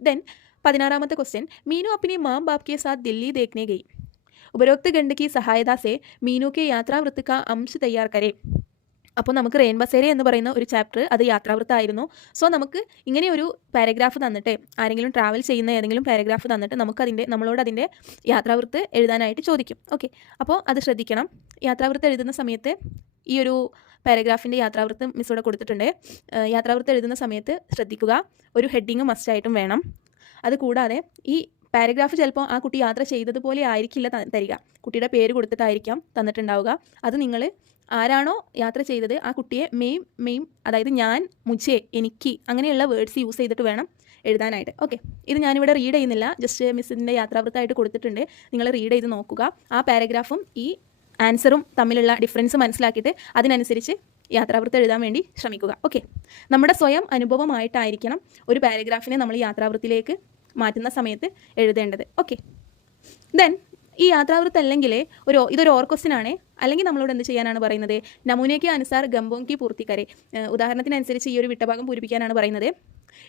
ദെൻ 16ാമത്തെ ക്വസ്റ്റ്യൻ. മീനു അപ്പിനി മാം ബാപ് കെ സാത്ത് ദില്ലി ദേഖ്നെ ഗയി. ഉപരോക്ത ഖണ്ഡ് കി സഹായത സെ മീനു കെ യാത്രാവൃത്ത് കാ അംശ് തയ്യാർ കരെ. അപ്പോൾ നമുക്ക് റെയിൻ ബസേര എന്ന് പറയുന്ന ഒരു ചാപ്റ്റർ അത് യാത്രാവൃത്തമായിരുന്നു. സോ നമുക്ക് ഇങ്ങനെ ഒരു പാരഗ്രാഫ് തന്നിട്ട്, ആരെങ്കിലും ട്രാവൽ ചെയ്യുന്ന ഏതെങ്കിലും പാരഗ്രാഫ് തന്നിട്ട് നമ്മളോട് അതിൻ്റെ യാത്രാവൃത്ത് എഴുതാനായിട്ട് ചോദിക്കും. ഓക്കെ, അപ്പോൾ അത് ശ്രദ്ധിക്കണം. യാത്രാവൃത്ത് എഴുതുന്ന സമയത്ത് ഈ ഒരു പാരഗ്രാഫിൻ്റെ യാത്രാവൃത്തം മിസ് ഇവിടെ കൊടുത്തിട്ടുണ്ട്. യാത്രാവൃത്തം എഴുതുന്ന സമയത്ത് ശ്രദ്ധിക്കുക, ഒരു ഹെഡിങ് മസ്റ്റായിട്ടും വേണം. അതുകൂടാതെ ഈ പാരഗ്രാഫ് ചിലപ്പോൾ ആ കുട്ടി യാത്ര ചെയ്തതുപോലെ ആയിരിക്കില്ല തരിക. കുട്ടിയുടെ പേര് കൊടുത്തിട്ടായിരിക്കാം തന്നിട്ടുണ്ടാവുക. അത് നിങ്ങൾ ആരാണോ യാത്ര ചെയ്തത് ആ കുട്ടിയെ മെയിം അതായത് ഞാൻ, മുझे, എനിക്ക് അങ്ങനെയുള്ള വേർഡ്സ് യൂസ് ചെയ്തിട്ട് വേണം എഴുതാനായിട്ട്. ഓക്കെ, ഇത് ഞാനിവിടെ റീഡ് ചെയ്യുന്നില്ല, ജസ്റ്റ് മിസ്സിൻ്റെ യാത്രാവൃത്തമായിട്ട് കൊടുത്തിട്ടുണ്ട്. നിങ്ങൾ റീഡ് ചെയ്ത് നോക്കുക. ആ പാരഗ്രാഫും ഈ ആൻസറും തമ്മിലുള്ള ഡിഫറൻസ് മനസ്സിലാക്കിയിട്ട് അതിനനുസരിച്ച് യാത്രാവൃത്തം എഴുതാൻ വേണ്ടി ശ്രമിക്കുക. ഓക്കെ, നമ്മുടെ സ്വയം അനുഭവമായിട്ടായിരിക്കണം ഒരു പാരഗ്രാഫിനെ നമ്മൾ യാത്രാവൃത്തിലേക്ക് മാറ്റുന്ന സമയത്ത് എഴുതേണ്ടത്. ഓക്കെ, ദെൻ ഈ യാത്രാവൃത്ത് അല്ലെങ്കിൽ ഇതൊരു ഓർ ക്വസ്റ്റ്യൻ ആണ്. അല്ലെങ്കിൽ നമ്മളോട് എന്ത് ചെയ്യാനാണ് പറയുന്നത്? നമൂനയ്ക്ക് അനുസാർ ഗംബോങ്കി പൂർത്തിക്കരെ. ഉദാഹരണത്തിനനുസരിച്ച് ഈ ഒരു വിട്ടഭാഗം പൂരിപ്പിക്കാനാണ് പറയുന്നത്.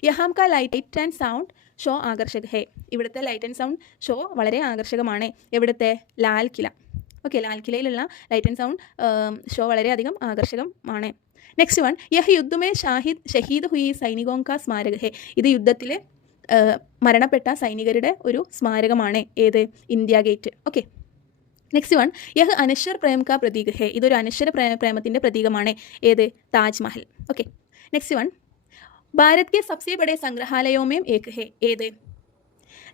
യഹാം കാ ലൈറ്റ് ആൻഡ് സൗണ്ട് ഷോ ആകർഷക് ഹേ. ഇവിടുത്തെ ലൈറ്റ് ആൻഡ് സൗണ്ട് ഷോ വളരെ ആകർഷകമാണ്. എവിടുത്തെ? ലാൽ കില. ഓക്കെ, ലാൽ കിലയിലുള്ള ലൈറ്റ് ആൻഡ് സൗണ്ട് ഷോ വളരെയധികം ആകർഷകമാണ്. Next one. യഹ് യുദ്ധമേ ഷഹീദ് ഹുയി സൈനികോं का സ്മാരക ഹേ. ഇത് യുദ്ധത്തിൽ മരണപ്പെട്ട സൈനികരുടെ ഒരു സ്മാരകമാണ്. ഏത്? India gate. Okay, next one. യഹ് അനശ്വർ പ്രേം കാ പ്രതീക് ഹേ. ഇതൊരു അനശ്വര പ്രേമത്തിൻ്റെ പ്രതീകമാണ്. ഏത്? Taj Mahal. Okay, next one. Bharat കെ സബ്സെ ബഡെ സംഗ്രഹാലയോമേം ഏക് ഹേ. ഏത്?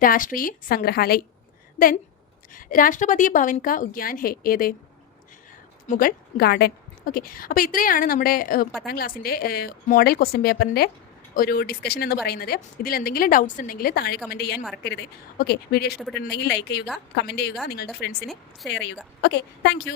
രാഷ്ട്രീയ സംഗ്രഹാലയ്. ദെൻ രാഷ്ട്രപതി ഭവൻ കാ ഉദ്യാൻ ഹേ. ഏത്? മുഗൾ ഗാർഡൻ. ഓക്കെ, അപ്പോൾ ഇത്രയാണ് നമ്മുടെ 10ാം ക്ലാസ്സിൻ്റെ മോഡൽ ക്വസ്റ്റ്യൻ പേപ്പറിൻ്റെ ഒരു ഡിസ്കഷൻ എന്ന് പറയുന്നത്. ഇതിൽ എന്തെങ്കിലും ഡൗട്ട്സ് ഉണ്ടെങ്കിൽ താഴെ കമൻറ്റ് ചെയ്യാൻ മറക്കരുത്. ഓക്കെ, വീഡിയോ ഇഷ്ടപ്പെട്ടിട്ടുണ്ടെങ്കിൽ ലൈക്ക് ചെയ്യുക, കമൻറ്റ് ചെയ്യുക, നിങ്ങളുടെ ഫ്രണ്ട്സിന് ഷെയർ ചെയ്യുക. Okay, thank